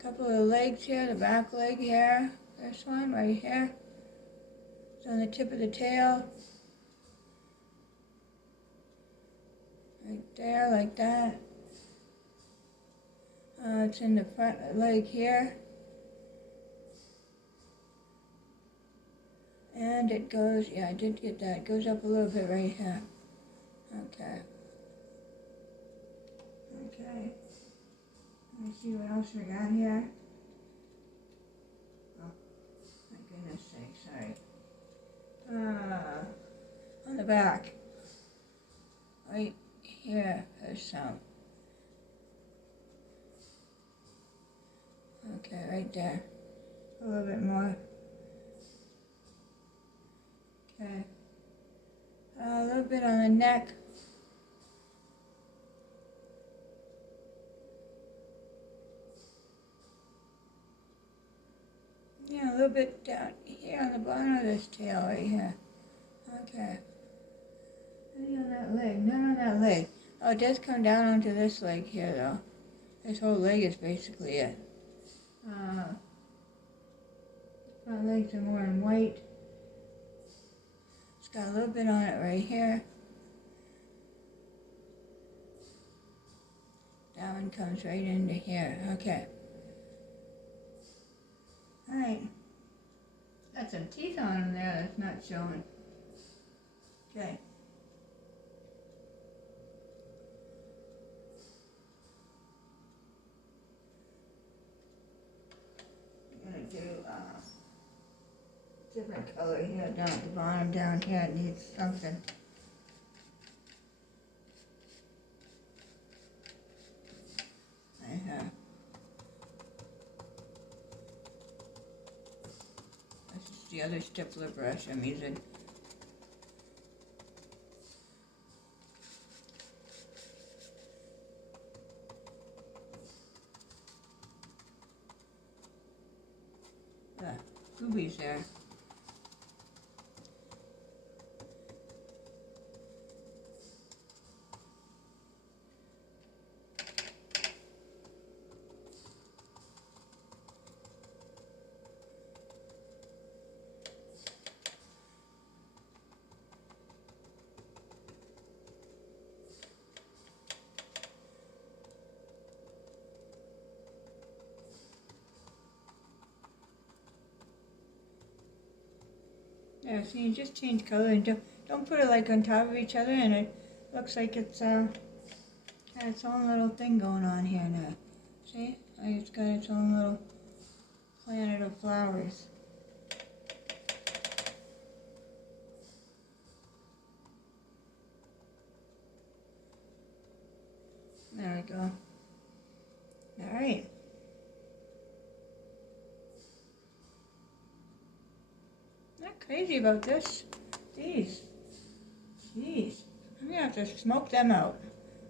couple of legs here, the back leg here. This one right here. It's on the tip of the tail. Right there, like that. It's in the front leg here. And it goes, yeah, I did get that. It goes up a little bit right here. Okay. Okay. Let me see what else we got here. Oh, my goodness sake, sorry. back. Right here, there's some. Okay, right there. A little bit more. Okay. A little bit on the neck. Yeah, a little bit down here on the bottom of this tail right here. Okay. Maybe on that leg. Not on that leg. Oh, it does come down onto this leg here, though. This whole leg is basically it. Front legs are more in white. It's got a little bit on it right here. That one comes right into here. Okay. Alright. Got some teeth on him there that's not showing. Okay. I'm going to do different color here down at the bottom down here. It needs something. I have. This is the other stippler brush I'm using. Goobies there. Yeah, so you just change color and don't put it like on top of each other, and it looks like it's got its own little thing going on here now. See? Like it's got its own little planet of flowers. There we go. Alright. Not crazy about this. These. Jeez. I'm going to have to smoke them out.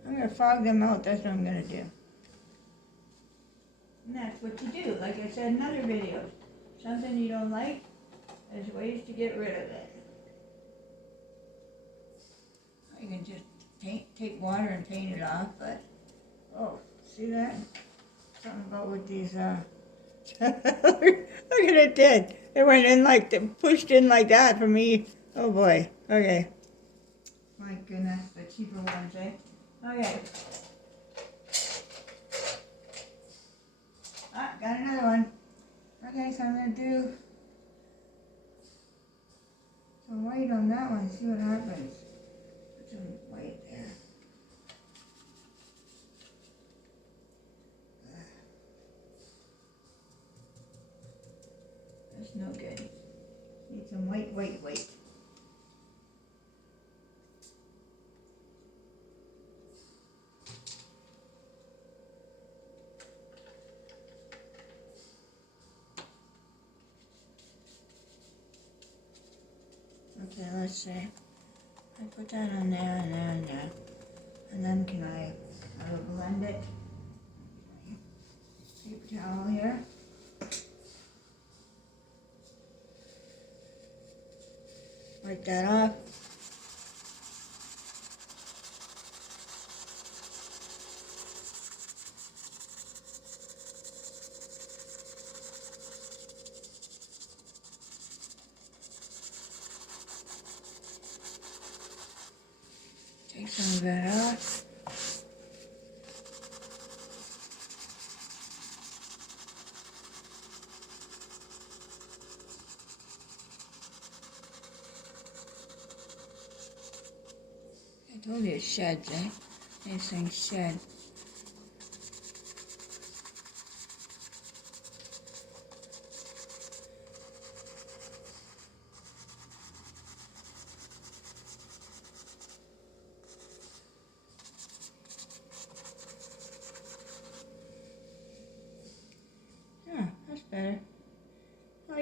I'm going to fog them out. That's what I'm going to do. And that's what you do. Like I said in other videos. Something you don't like, there's ways to get rid of it. You can just take water and paint it off, but, oh, see that? Something about with these, look at it did. It went in like, pushed in like that for me. Oh boy, okay. My goodness, the cheaper ones, eh? Okay. Ah, got another one. Okay, so I'm going to do some white on that one, see what happens. Put some white there. That's no good. Need some white. Okay, let's see. I put that on there and there and there. And then can I blend it? Paper towel here. Wipe that off. Take some of that off. I told you it sheds, eh? These things shed.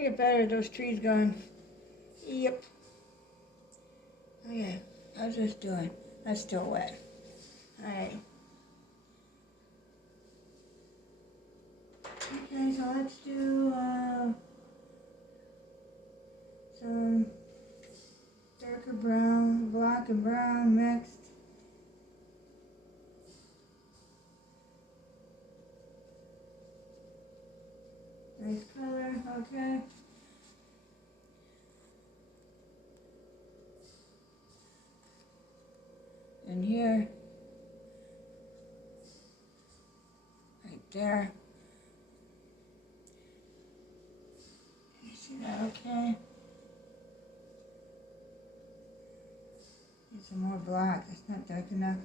get better. Those trees gone. Yep. Okay. How's this doing? That's still wet. All right. Okay, so let's do some darker brown, black and brown mixed. Nice color, okay. And here, right there. You see that okay? Need some more black, it's not dark enough.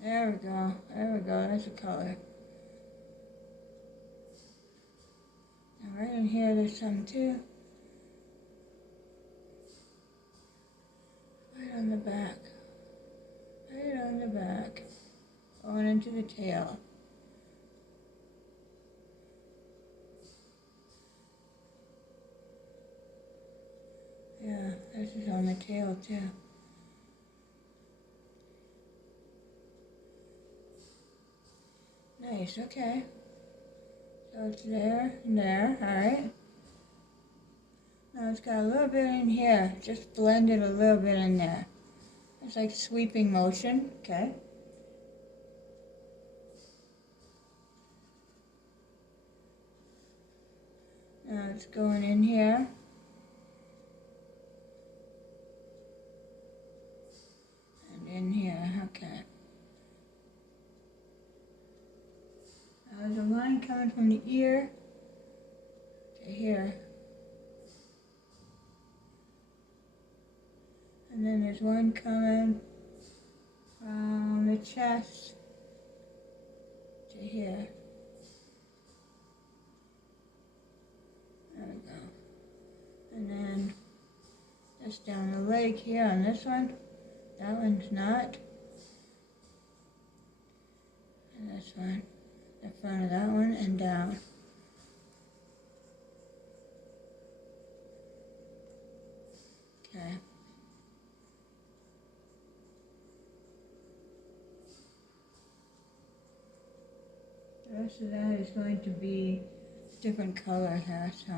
There we go, there's a color. And right in here there's some too. Right on the back. Right on the back. Going into the tail. Yeah, this is on the tail too. Nice, okay. So it's there and there, alright. Now it's got a little bit in here, just blend it a little bit in there. It's like sweeping motion, okay. Now it's going in here. And in here, okay. Now there's a line coming from the ear to here. And then there's one coming from the chest to here. There we go. And then just down the leg here on this one. That one's not. And this one, the front of that one, and down. Okay. The rest of that is going to be different color here, so.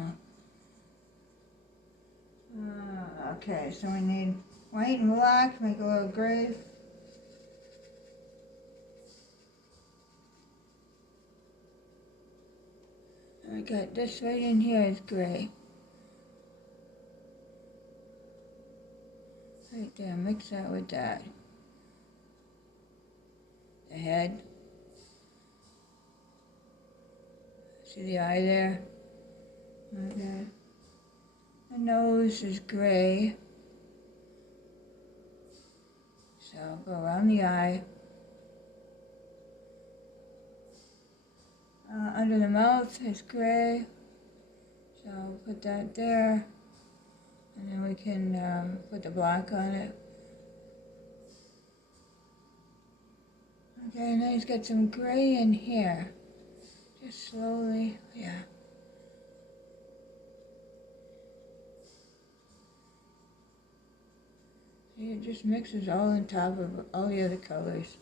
Okay, so we need white and black, make a little gray. I got this right in here is gray. Right there, mix that with that. The head. See the eye there? Okay. The nose is gray. So go around the eye. Under the mouth is gray. So put that there. And then we can put the black on it. Okay, now he's got some gray in here. Just slowly, yeah. See, it just mixes all on top of all the other colors.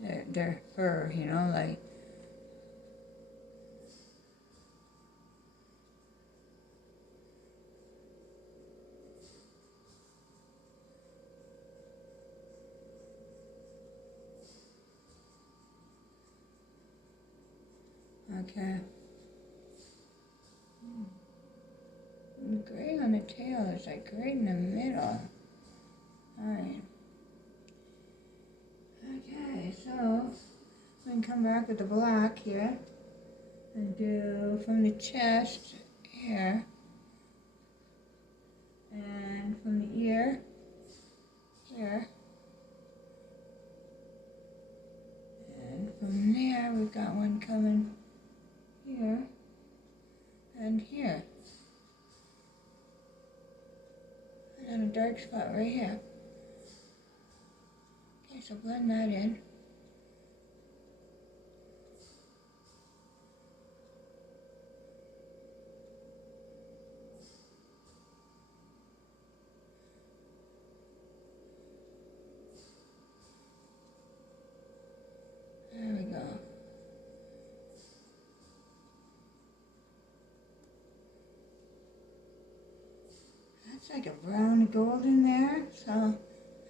Their fur, you know, like. Okay. The gray on the tail is like right in the middle. Alright. Okay, so we can come back with the black here and do from the chest here and from the ear here. And from there we've got one coming here and here. And a dark spot right here. Okay, so blend that in. It's like a brown and gold in there, so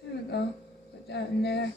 there we go. Put that in there.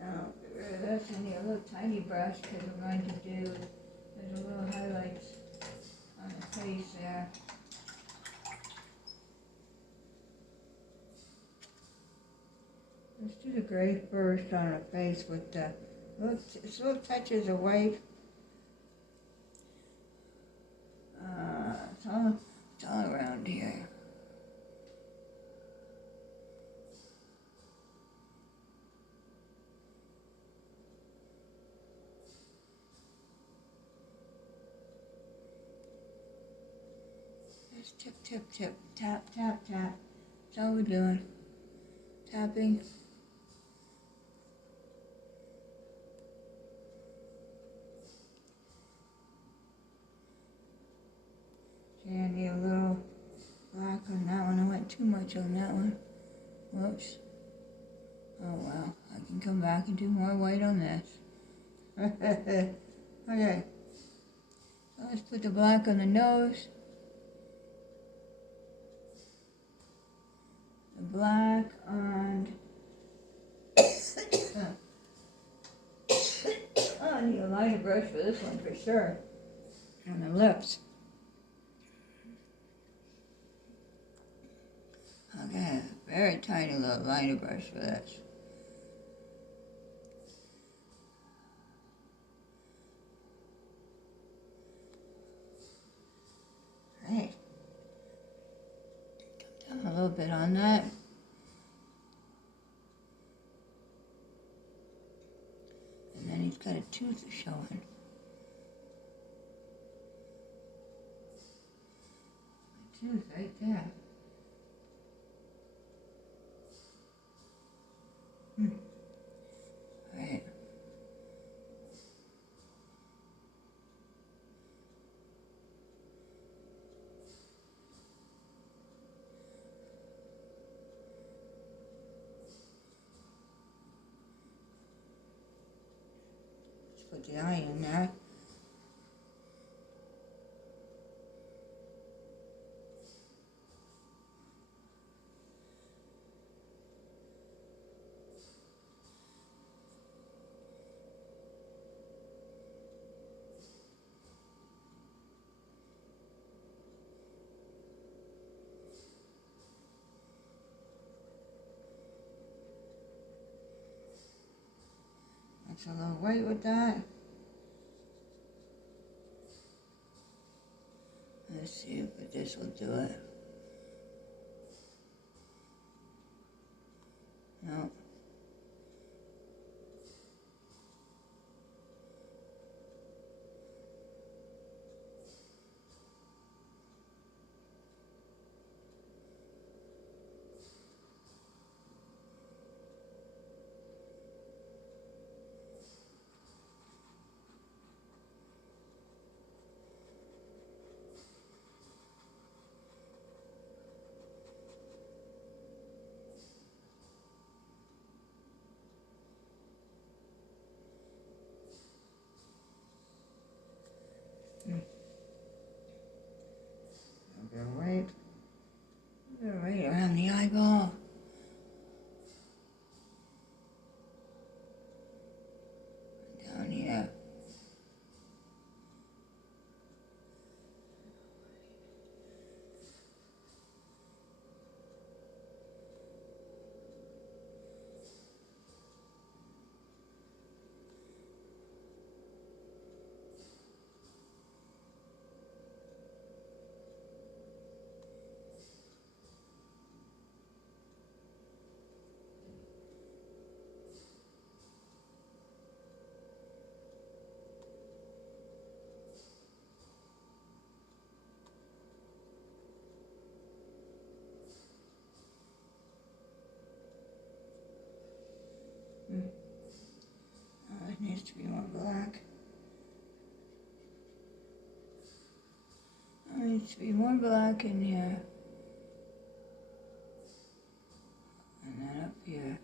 Now, get rid of this. I need a little tiny brush because we're going to do, there's a little highlights on the face there. Let's do the gray first on her face with the little touches of white. It's all around here. Just tip, tip, tip, tap, tap, tap. That's all we're doing. Tapping. Okay, I need a little black on that one. I went too much on that one. Whoops. Oh well, I can come back and do more white on this. Okay. So let's put the black on the nose. The black on... Oh, I need a lighter brush for this one for sure. On the lips. Okay, very tiny little lighter brush for this. Right. Come down a little bit on that. And then he's got a tooth showing. A tooth right there. Right. Let's put the eye in there. That's a little white with that. Let's see if this will do it. No. needs to be more black in here. And then up here.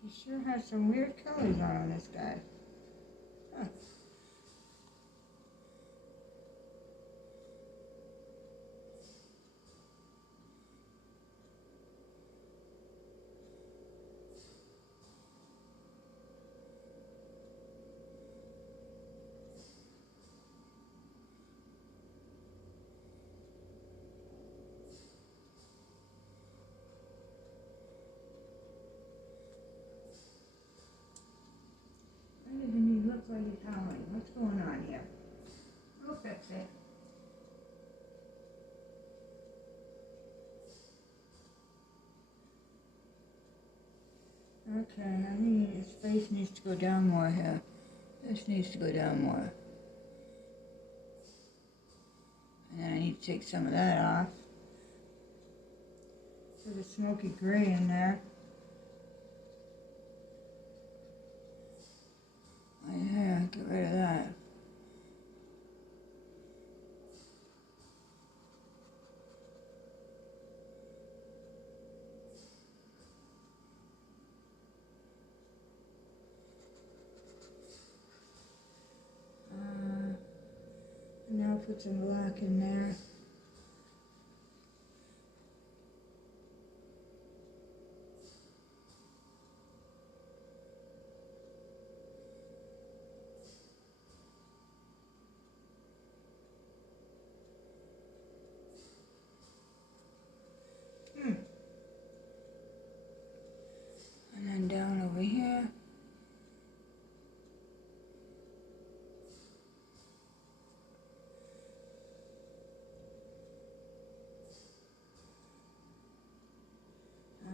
He sure has some weird colors on this guy. Huh. Why doesn't he look like he's howling? What's going on here? We'll fix it. Okay, his face needs to go down more here. This needs to go down more. And then I need to take some of that off. There's a smoky gray in there. Oh yeah, get rid of that. And now put some black in there. And then down over here.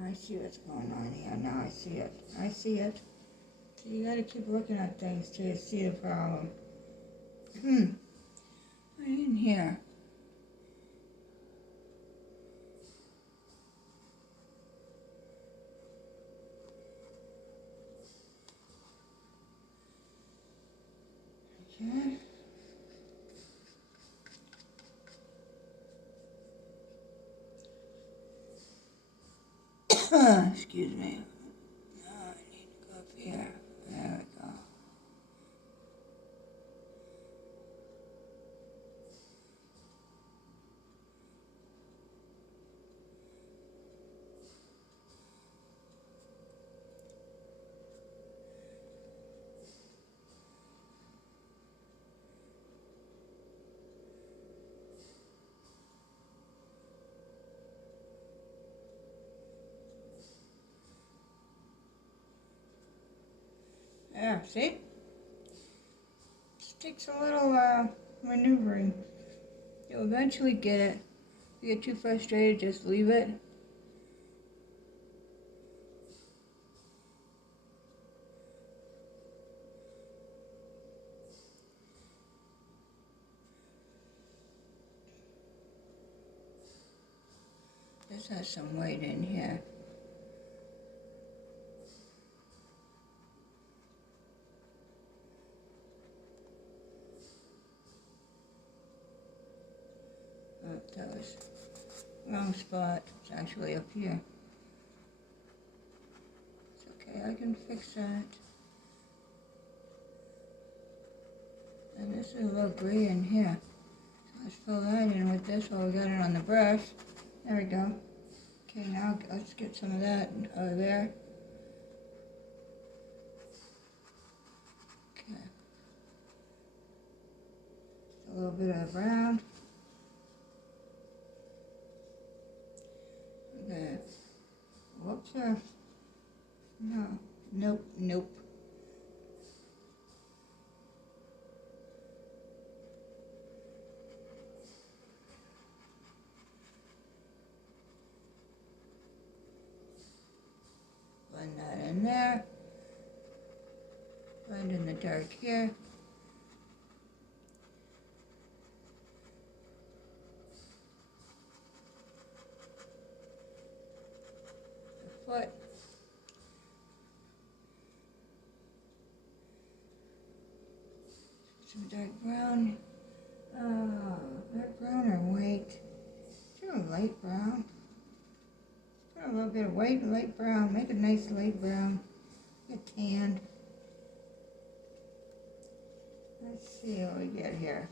I see what's going on here. Now I see it. I see it. So you gotta keep looking at things till you see the problem. Right in here. Okay. Excuse me. Now I need to go up here. There we go. Yeah, see? Just takes a little maneuvering. You'll eventually get it. If you get too frustrated, just leave it. This has some white in here. Oh, that was wrong spot. It's actually up here. It's okay, I can fix that. And this is a little gray in here. So let's fill that in with this while we got it on the brush. There we go. Okay, now let's get some of that out of there. Okay. A little bit of brown. Okay. Whoops. No. Nope. Nope. there. Blend in the dark here. The foot. Some dark brown. Dark brown or white? Do a light brown. Put a little bit of white and light brown. Make a nice light brown. Get tanned. Let's see what we get here.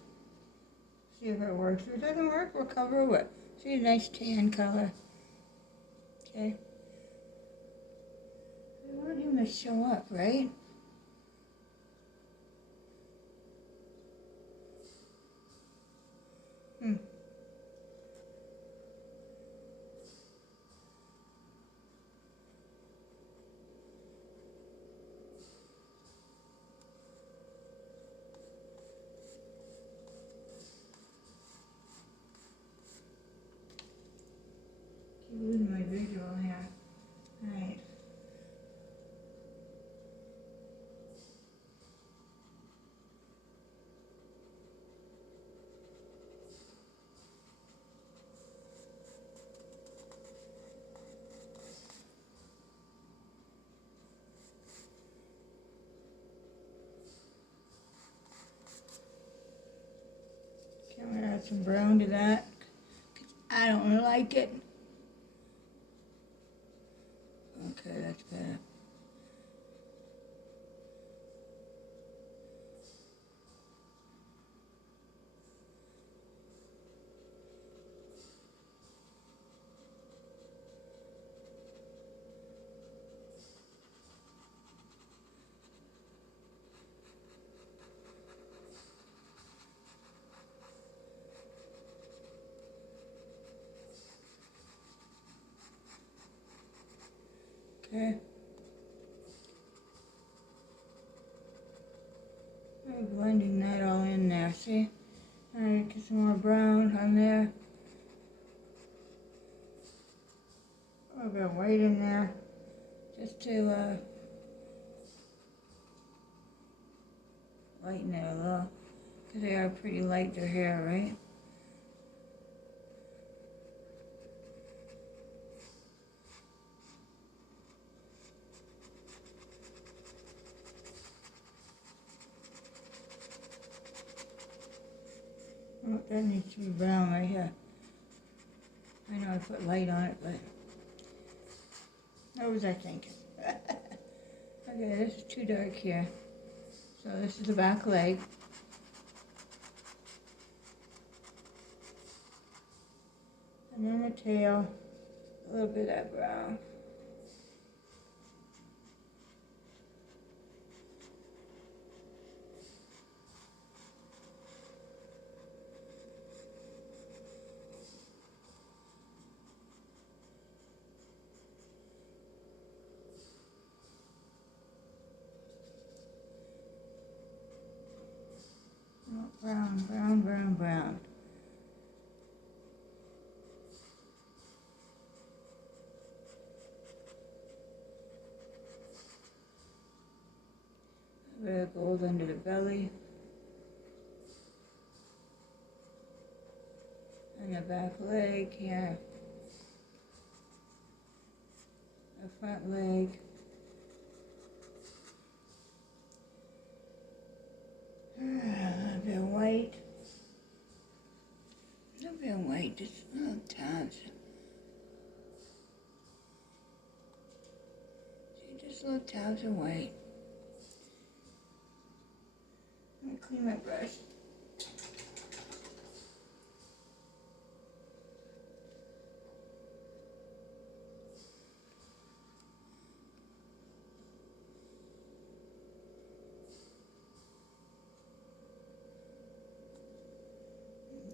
See if it works. If it doesn't work, we'll cover it with. See a nice tan color. Okay. I want him to show up, right? Keep losing my visual here. Alright. Okay, I'm gonna add some brown to that. 'Cause I don't like it. Okay, that's better. Okay. I'm blending that all in there, see? Alright, get some more brown on there. A little bit of white in there. Just to lighten it a little. Because they are pretty light, their hair, right? Oh, that needs to be brown right here. I know I put light on it, but what was I thinking? Okay, this is too dark here. So this is the back leg. And then the tail, a little bit of that brown. Oh, brown, brown, brown, brown. A bit of gold under the belly. And the back leg here. The front leg. A little bit of white. A little bit of white, just little tabs. See, just little tabs of white. Let me clean my brush.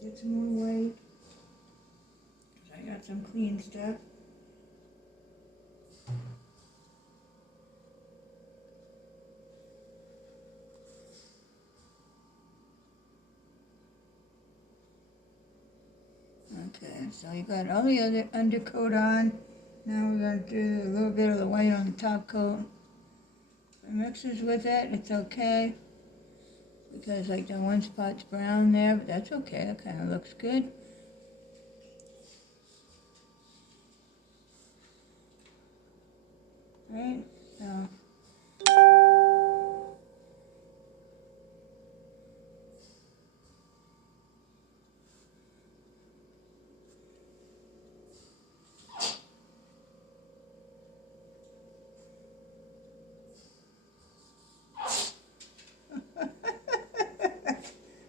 Get some more white. I got some clean stuff. Okay, so you got all the other undercoat on. Now we're going to do a little bit of the white on the top coat. it mixes with it, it's okay. Because like the one spot's brown there, but that's okay, that kind of looks good. Right, so.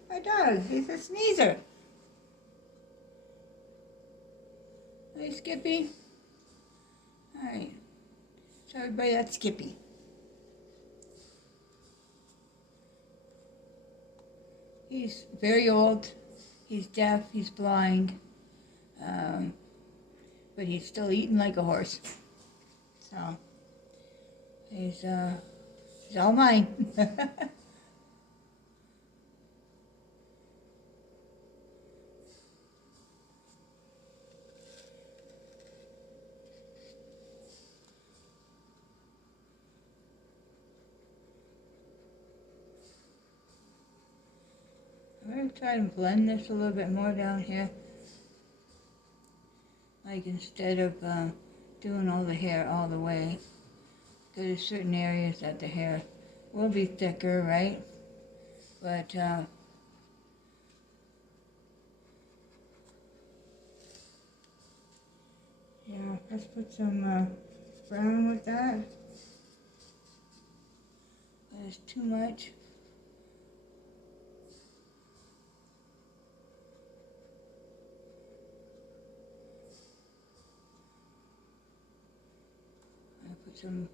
My dog, he's a sneezer. Hey, Skippy. Alright, so everybody, that's Skippy. He's very old, he's deaf, he's blind, but he's still eating like a horse. So, he's all mine. I'm going to try to blend this a little bit more down here. Like instead of doing all the hair all the way. Because there's certain areas that the hair will be thicker, right? But yeah, let's put some brown with that. There's too much. Some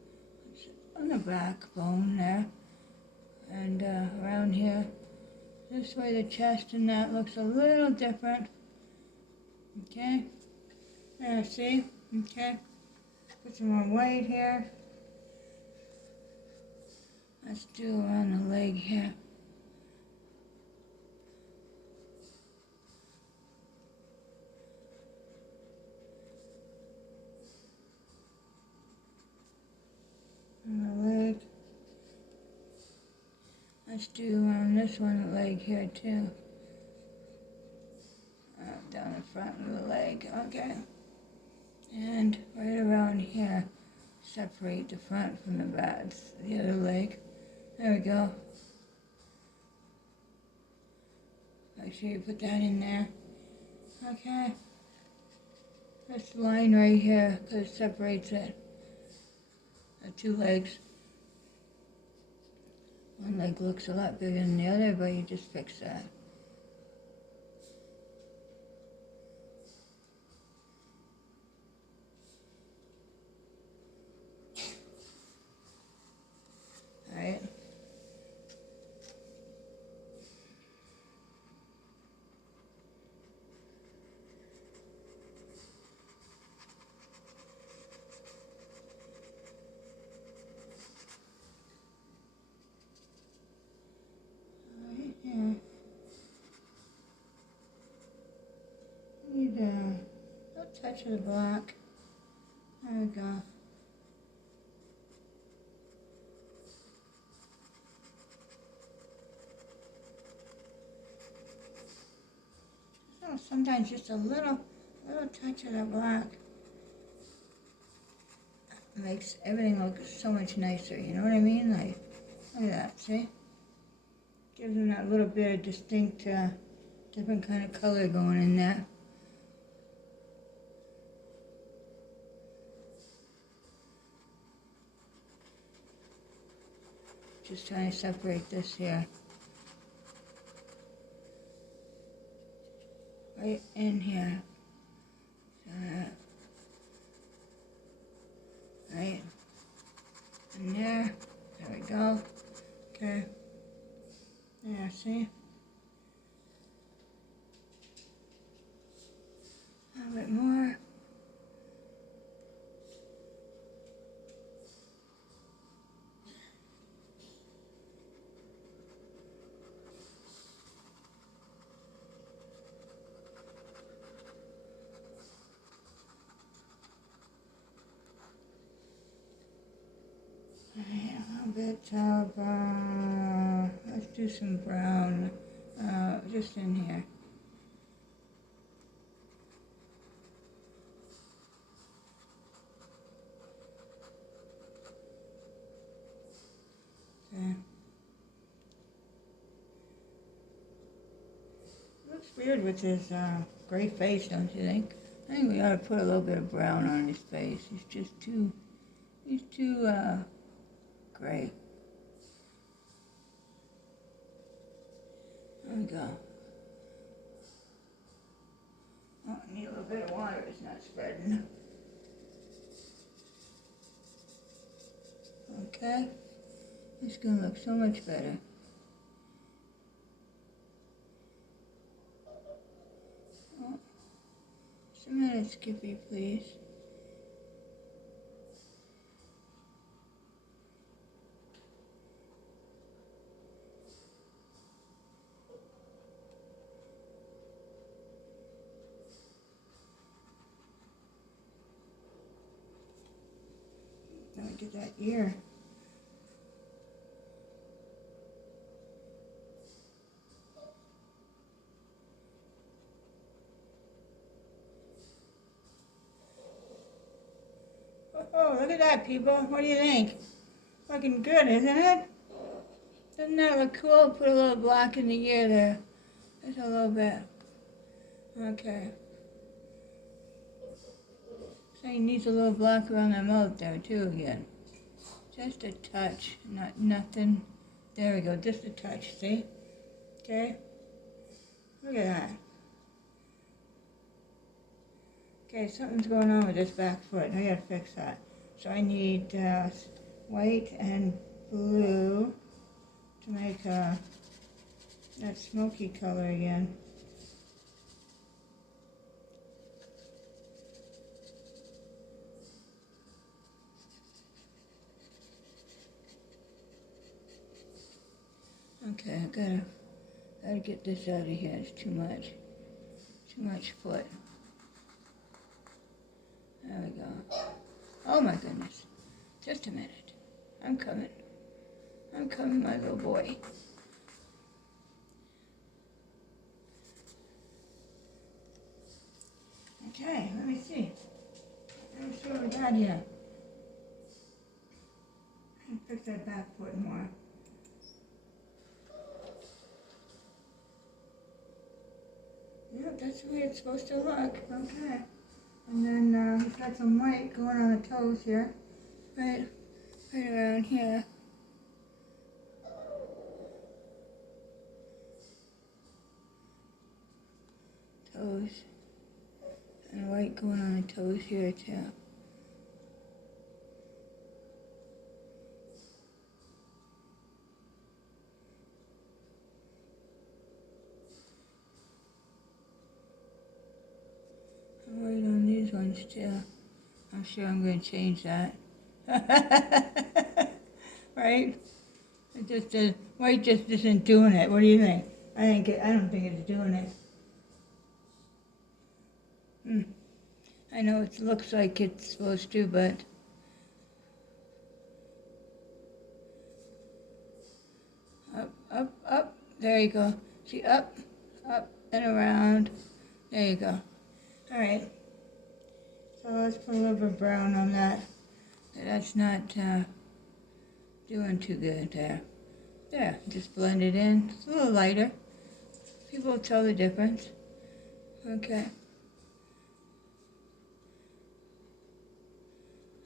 on the backbone there, and around here. This way the chest and that looks a little different. Okay, there, see? Okay, put some more white here. Let's do around the leg here. Leg. Let's do this one leg here too. Down the front of the leg, okay. And right around here, separate the front from the back, the other leg. There we go. Make sure you put that in there. Okay. This line right here, because it separates it. The two legs. One leg looks a lot bigger than the other, but you just fix that. Alright. Need a touch of the black. There we go. So sometimes just a little touch of the black makes everything look so much nicer. You know what I mean? Like, look at that. See? Gives them that little bit of distinct, different kind of color going in there. Just trying to separate this here. Right in here. Right in there. There we go. Okay. There, see? A little bit more. bit of, let's do some brown, just in here. Okay. Looks weird with his gray face, don't you think? I think we ought to put a little bit of brown on his face. He's too gray. There we go. Oh, I need a little bit of water. It's not spreading. Okay. It's going to look so much better. Oh, just a minute, Skippy, please. Now we get that ear. Oh, look at that, people. What do you think? Looking good, isn't it? Doesn't that look cool? Put a little black in the ear there. Just a little bit. Okay. So he needs a little black around the mouth there too again. Just a touch, nothing. There we go, just a touch, see? Okay? Look at that. Okay, something's going on with this back foot. I gotta fix that. So I need white and blue to make that smoky color again. Okay, I gotta get this out of here. It's too much foot. There we go. Oh my goodness. Just a minute. I'm coming, my little boy. Okay, let me see. Let me see what we got here. Fix that back foot more. Yep, that's the way it's supposed to look. Okay. And then we've got some white going on the toes here. Right around here. Toes. And white going on the toes here too. White on these ones too. I'm sure I'm going to change that. Right? It just white just isn't doing it. What do you think? I don't think it's doing it. I know it looks like it's supposed to, but up. There you go. See, up, and around. There you go. All right. So let's put a little bit of brown on that. That's not doing too good there. There, just blend it in. It's a little lighter. People will tell the difference. Okay.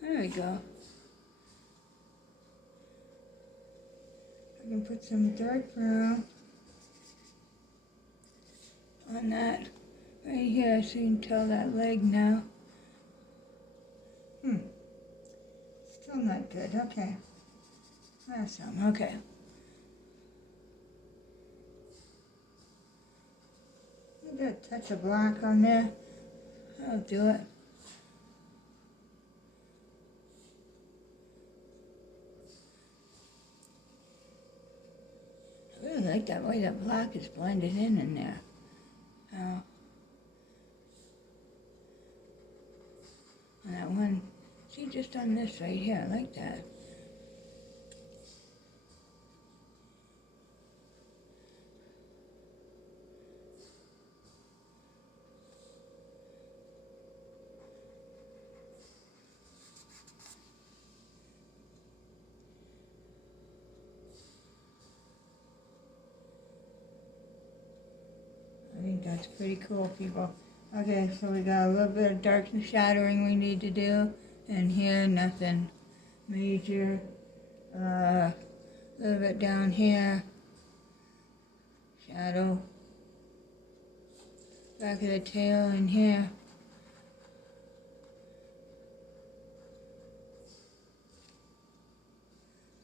There we go. I can put some dark brown on that right here so you can tell that leg now. Still not good. Okay. That's some. Okay. A bit of touch of black on there. I'll do it. I really like that way that black is blended in there. On that one, see, just on this right here, I like that. That's pretty cool, people. Okay, so we got a little bit of dark shadowing we need to do. And here, nothing major. A little bit down here. Shadow. Back of the tail in here.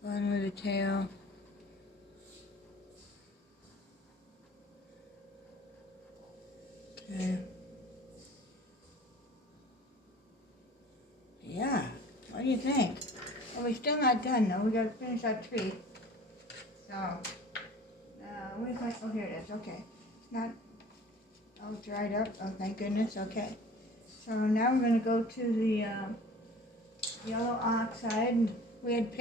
Bottom of the tail. Okay. Yeah, what do you think? Well, we're still not done though. We gotta finish our tree. So, where's my, oh, here it is, okay. It's not all dried up, oh thank goodness, okay. So now we're gonna go to the yellow oxide. And we had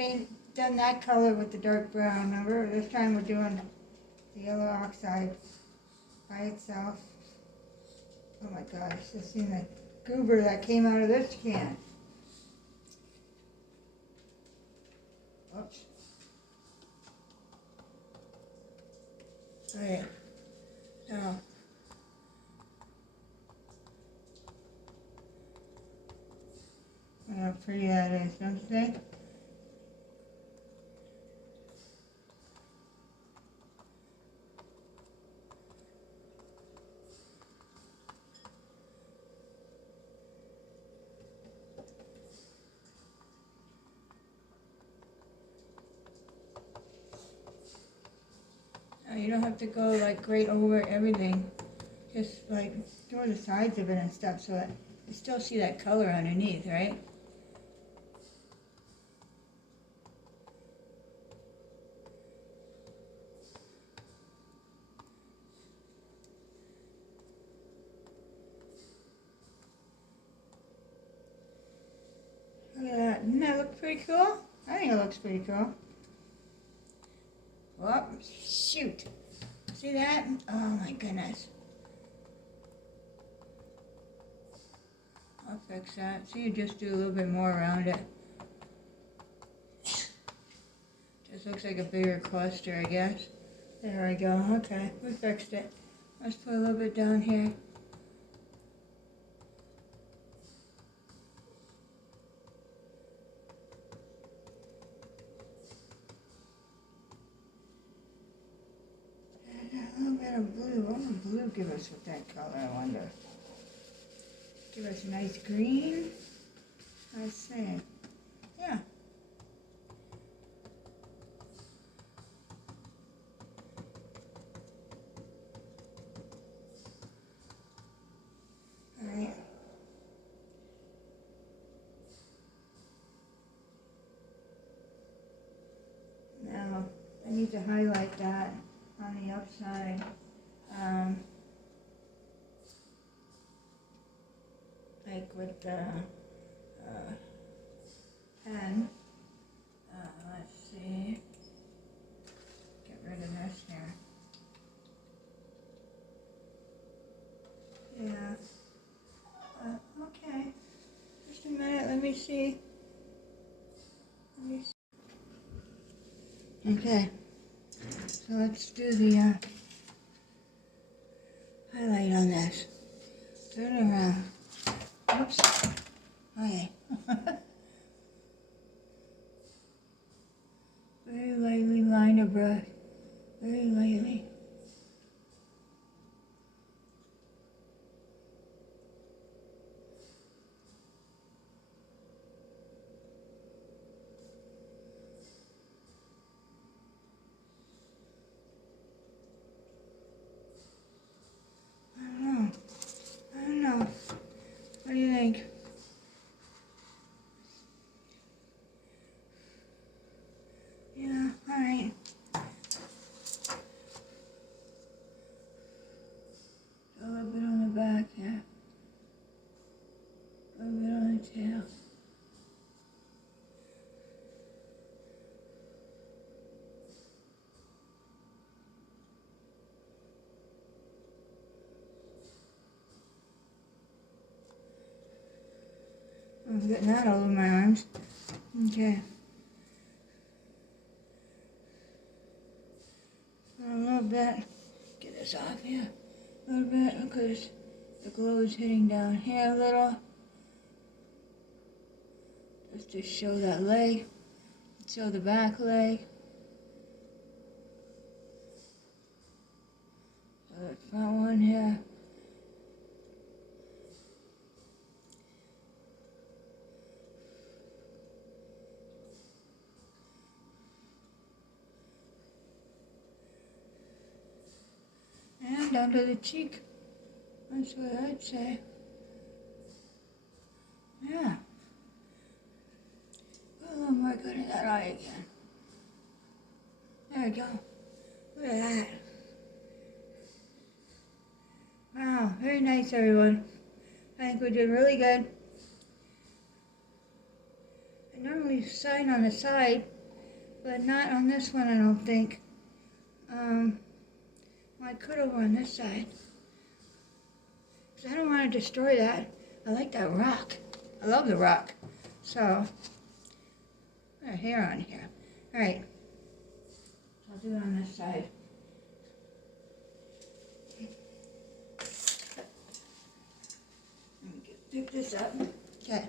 done that color with the dark brown, remember? This time we're doing the yellow oxide by itself. Oh my gosh, just seen the goober that came out of this can. Oops. Okay, so how pretty that is, don't you think? You don't have to go like right over everything. Just like go the sides of it and stuff so that you still see that color underneath, right? Look at that. Doesn't that look pretty cool? I think it looks pretty cool. Oh, shoot. See that? Oh my goodness. I'll fix that. So you just do a little bit more around it. Just looks like a bigger cluster, I guess. There we go. Okay, we fixed it. Let's put a little bit down here. A little bit of blue. What would blue give us with that color, I wonder? Give us a nice green. Let's see. Yeah. Alright. Now, I need to highlight that on the upside. Like with the pen. Let's see. Get rid of this here. Yeah. Okay. Just a minute. Let me see. Okay. So let's do the highlight on this. Turn it around. Oops. Okay. Very lightly line a brush. Very lightly. I don't know. What do you think? Yeah, alright. A little bit on the back here. A little bit on the tail. I'm getting that all over my arms. Okay. A little bit. Get this off here. a little bit because the glow is hitting down here a little. Just to show that leg, show the back leg. Show the front one here. And down to the cheek. That's what I'd say. Yeah. Put a little more good in that eye again. There we go. Look at that. Wow, very nice, everyone. I think we did really good. I normally sign on the side, but not on this one, I don't think. Well, I could over on this side. Because I don't want to destroy that. I like that rock. I love the rock. So, a hair on here. All right. I'll do it on this side. Let me pick this up. Okay.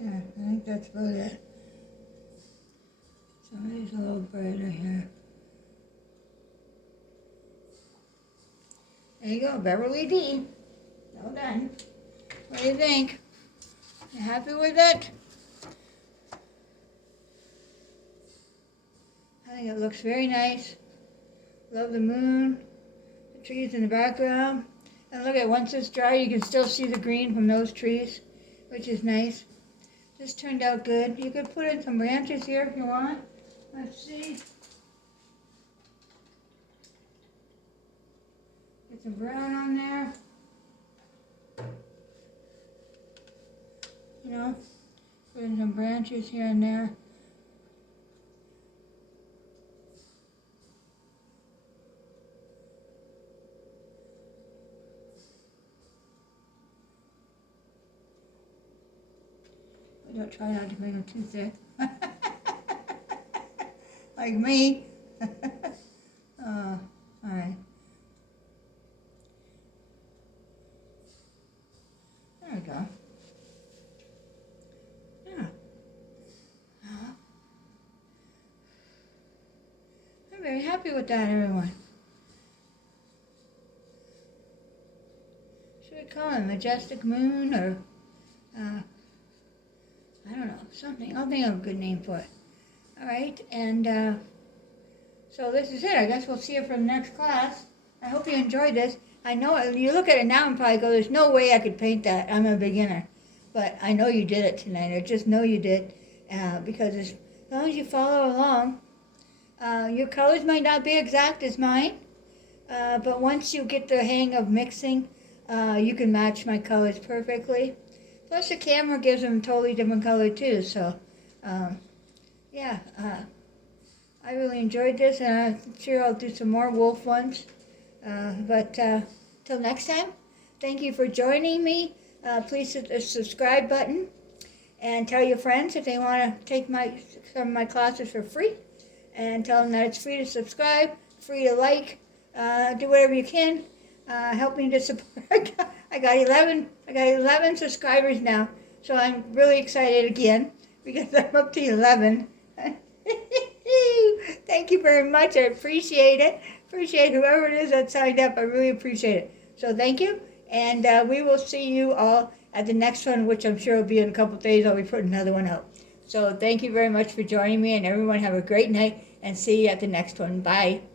Yeah, I think that's about it. Somebody's a little brighter here. There you go, Beverly D. Well done. What do you think? You happy with it? I think it looks very nice. Love the moon, the trees in the background. And look at, once it's dry, you can still see the green from those trees, which is nice. This turned out good. You could put in some branches here if you want. Let's see. Get some brown on there. You know, put in some branches here and there. Don't try not to make them too thick. Like me. Alright. There we go. Yeah. I'm very happy with that, everyone. Should we call it Majestic Moon or I don't know, something. I'll think of a good name for it. All right, and so this is it. I guess we'll see you for the next class. I hope you enjoyed this. I know you look at it now and probably go, there's no way I could paint that. I'm a beginner. But I know you did it tonight. I just know you did because as long as you follow along, your colors might not be exact as mine, but once you get the hang of mixing, you can match my colors perfectly. Plus the camera gives them a totally different color too, so yeah, I really enjoyed this, and I'm sure I'll do some more wolf ones. But till next time, thank you for joining me. Please hit the subscribe button and tell your friends if they want to take some of my classes for free, and tell them that it's free to subscribe, free to like, do whatever you can. Help me to support. I got 11 subscribers now, so I'm really excited again because I'm up to 11. Thank you very much. I appreciate it. Appreciate whoever it is that signed up. I really appreciate it. So thank you, And we will see you all at the next one, which I'm sure will be in a couple days. I'll be putting another one out. So thank you very much for joining me, and everyone have a great night, and see you at the next one. Bye.